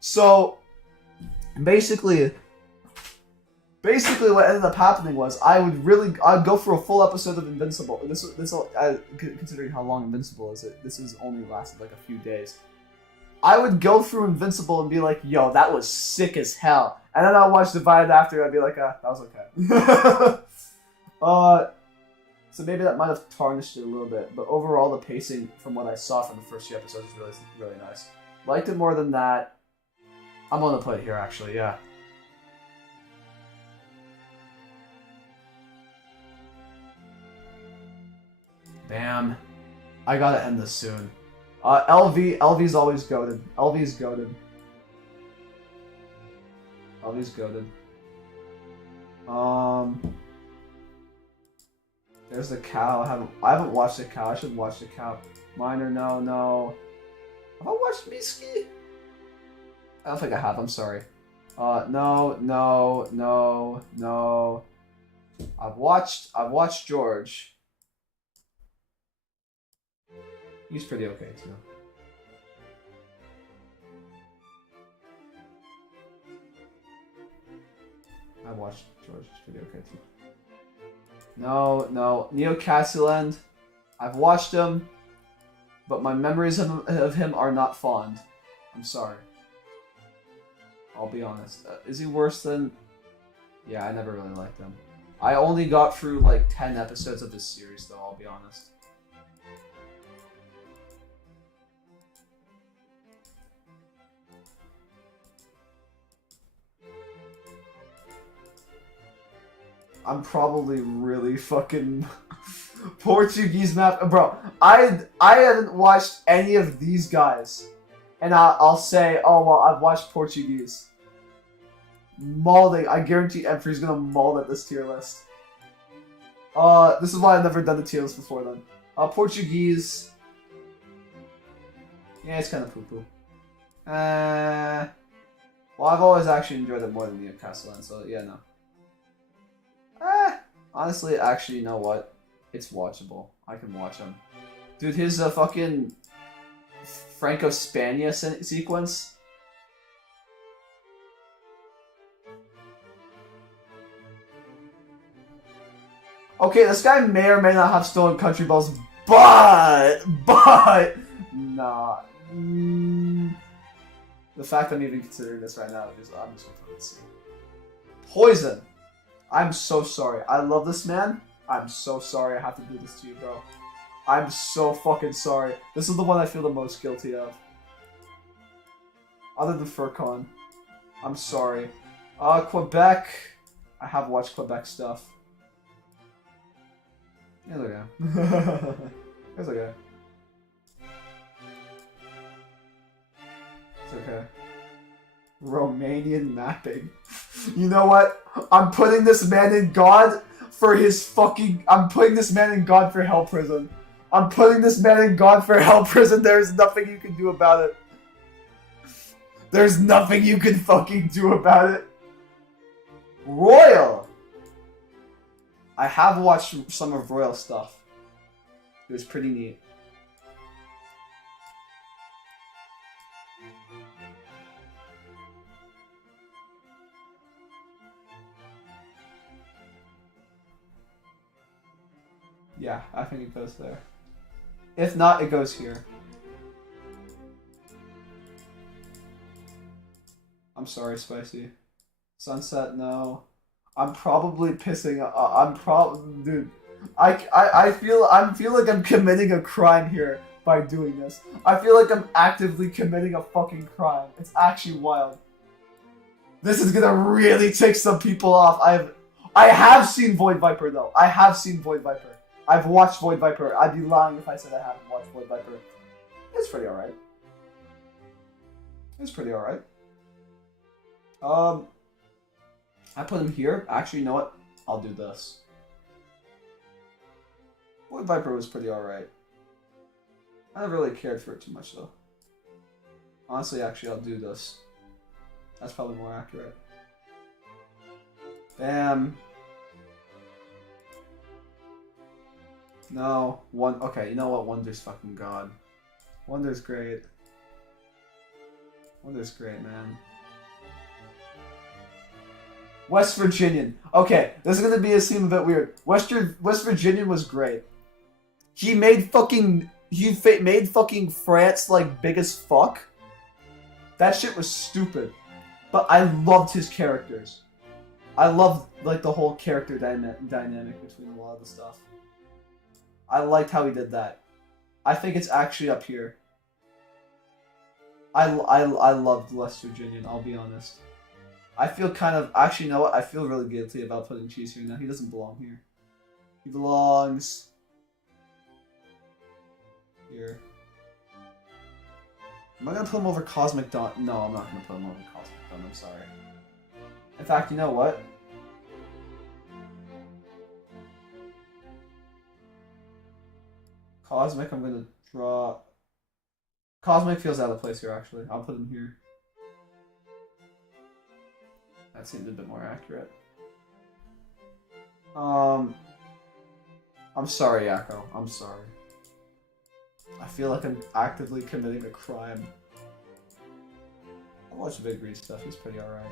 So, basically what ended up happening was I'd go for a full episode of Invincible. Considering how long Invincible is, this has only lasted like a few days. I would go through Invincible and be like, yo, that was sick as hell. And then I'll watch Divided after, and I'd be like, that was okay. So maybe that might have tarnished it a little bit, but overall the pacing from what I saw from the first few episodes is really, really nice. Liked it more than that. I'm gonna put it here actually, yeah. Damn. I gotta end this soon. LV's always goated. LV's goated. LV's goated. There's the cow. I haven't watched the cow. I should watch the cow. Minor, no. Have I watched Miski? I don't think I have. I'm sorry. No. I've watched George. He's pretty okay too. I watched George. He's pretty okay too. No. Neo Castelland. I've watched him, but my memories of him are not fond. I'm sorry. I'll be honest. Is he worse than... Yeah, I never really liked him. I only got through like 10 episodes of this series though, I'll be honest. I'm probably really fucking Portuguese map, bro. I haven't watched any of these guys, and I'll say, oh well, I've watched Portuguese. Mauling, I guarantee Emperor's gonna maul at this tier list. This is why I've never done the tier list before then. Portuguese. Yeah, it's kind of poo-poo. Well, I've always actually enjoyed it more than the Castellan, so yeah, no. Honestly, actually, you know what? It's watchable. I can watch him. Dude, his fucking Franco-Spania sequence. Okay, this guy may or may not have stolen country balls, but nah. The fact I'm even considering this right now is I'm just gonna put it C. Poison. I'm so sorry. I love this man. I'm so sorry I have to do this to you, bro. I'm so fucking sorry. This is the one I feel the most guilty of. Other than Furcon. I'm sorry. Quebec. I have watched Quebec stuff. Here's a guy. Here's a guy. It's okay. Romanian mapping. You know what? I'm putting this man in God for his fucking... I'm putting this man in God for Hell Prison. I'm putting this man in God for Hell Prison. There's nothing you can do about it. There's nothing you can fucking do about it. Royal! I have watched some of Royal stuff. It was pretty neat. Yeah, I think it goes there. If not, it goes here. I'm sorry, Spicy. Sunset, no. I'm probably pissing. Dude. I feel like I'm committing a crime here by doing this. I feel like I'm actively committing a fucking crime. It's actually wild. This is gonna really tick some people off. I have seen Void Viper though. I have seen Void Viper. I've watched Void Viper. I'd be lying if I said I haven't watched Void Viper. It's pretty alright. It's pretty alright. I put him here. Actually, you know what? I'll do this. Void Viper was pretty alright. I never really cared for it too much though. Honestly, actually, I'll do this. That's probably more accurate. Bam. No. One. Okay, you know what? Wonder's fucking god. Wonder's great. Wonder's great, man. West Virginian. Okay, this is gonna seem a bit weird. West Virginian was great. He made fucking France like big as fuck. That shit was stupid. But I loved his characters. I loved like the whole character dynamic between a lot of the stuff. I liked how he did that. I think it's actually up here. I loved West Virginian, I'll be honest. I feel kind of... Actually, you know what? I feel really guilty about putting Cheese here now. He doesn't belong here. He belongs... here. Am I going to put him over Cosmic Dawn? No, I'm not going to put him over Cosmic Dawn. I'm sorry. In fact, you know what? Cosmic, I'm going to draw... Cosmic feels out of place here, actually. I'll put him here. That seems a bit more accurate. I'm sorry, Yakko. I'm sorry. I feel like I'm actively committing a crime. I watched Big Green stuff. He's pretty alright.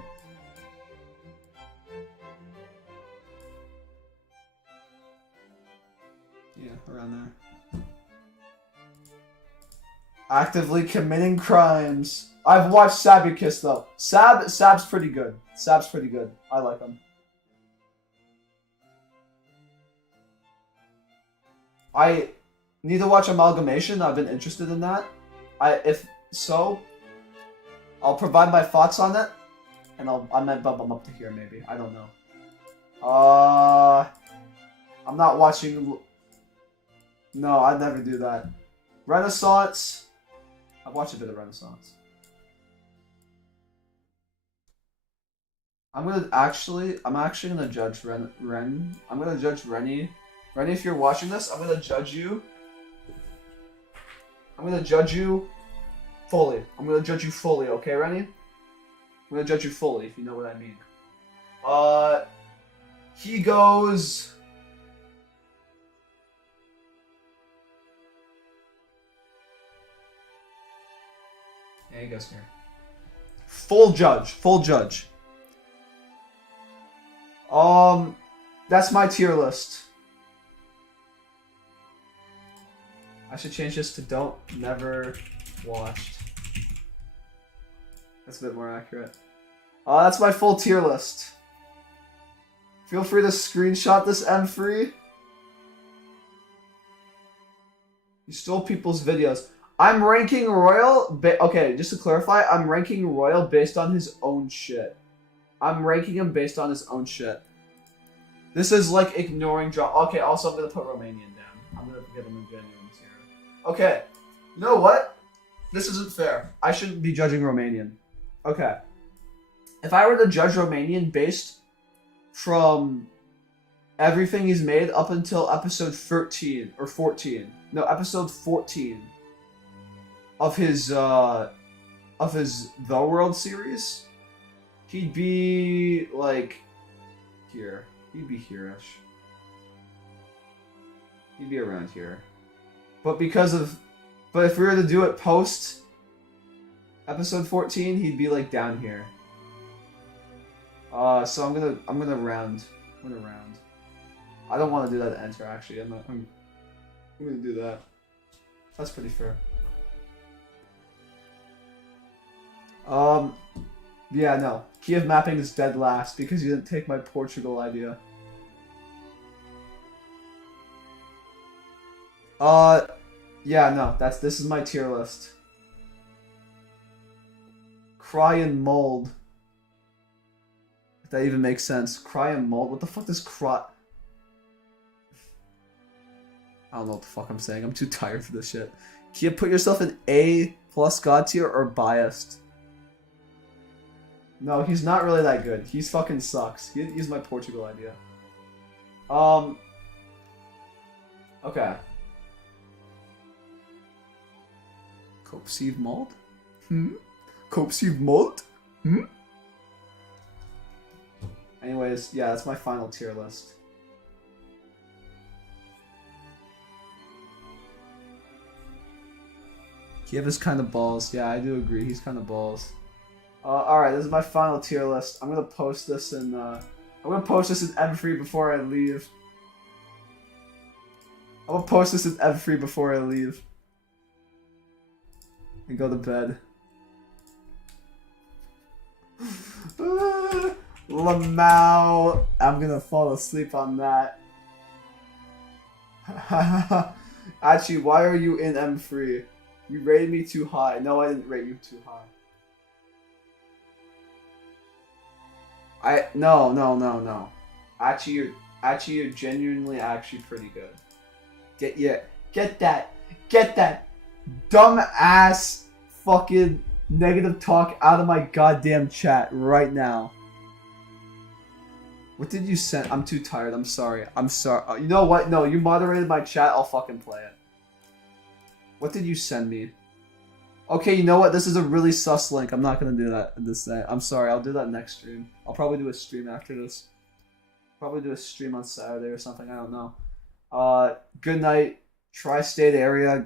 Yeah, around there. Actively committing crimes. I've watched Sabukiss though. Sab's pretty good. Sab's pretty good. I like him. I need to watch Amalgamation. I've been interested in that. If so, I'll provide my thoughts on it, and I might bump him up to here maybe. I don't know. I'm not watching. No, I'd never do that. Renaissance. I've watched a bit of Renaissance. I'm actually gonna judge Ren. I'm gonna judge Rennie. Rennie, if you're watching this, I'm gonna judge you. I'm gonna judge you fully. I'm gonna judge you fully, okay, Rennie? I'm gonna judge you fully, if you know what I mean. He goes. Yeah, he goes here. Full judge. Full judge. That's my tier list. I should change this to never watched. That's a bit more accurate. That's my full tier list. Feel free to screenshot this M3. You stole people's videos. I'm ranking Royal. Okay, just to clarify, I'm ranking Royal based on his own shit. I'm ranking him based on his own shit. This is like ignoring drop. Okay, also I'm gonna put Romanian down. I'm gonna give him a genuine tier. Okay, you know what? This isn't fair. I shouldn't be judging Romanian. Okay. If I were to judge Romanian based from everything he's made up until episode 13 or 14. No, episode 14 of his The World series, he'd be like here. He'd be here-ish. He'd be around here. But if we were to do it post episode 14, he'd be like down here. So I'm gonna round. I don't want to do that to enter actually. I'm gonna do that. That's pretty fair. Yeah, no. Kyiv mapping is dead last because you didn't take my Portugal idea. Yeah, no. This is my tier list. Cry and mold. If that even makes sense. Cry and mold? What the fuck does cry... I don't know what the fuck I'm saying. I'm too tired for this shit. Can you put yourself in A+ God tier or biased? No, he's not really that good. He's fucking sucks. He didn't use my Portugal idea. Okay. Cope-sieve mold? Cope-sieve mold? Anyways, yeah, that's my final tier list. Kyiv is kind of balls. Yeah, I do agree. He's kind of balls. Alright, this is my final tier list. I'm gonna post this in M3 before I leave. I'm gonna post this in M3 before I leave. And go to bed. Lamau. I'm gonna fall asleep on that. Actually, why are you in M3? You rated me too high. No, I didn't rate you too high. No. Actually, you're genuinely pretty good. Get that dumb ass fucking negative talk out of my goddamn chat right now. What did you send? I'm too tired. I'm sorry. You know what? No, you moderated my chat. I'll fucking play it. What did you send me? Okay, you know what? This is a really sus link. I'm not gonna do that this day. I'm sorry. I'll do that next stream. I'll probably do a stream after this. Probably do a stream on Saturday or something. I don't know. Good night. Tri-state area.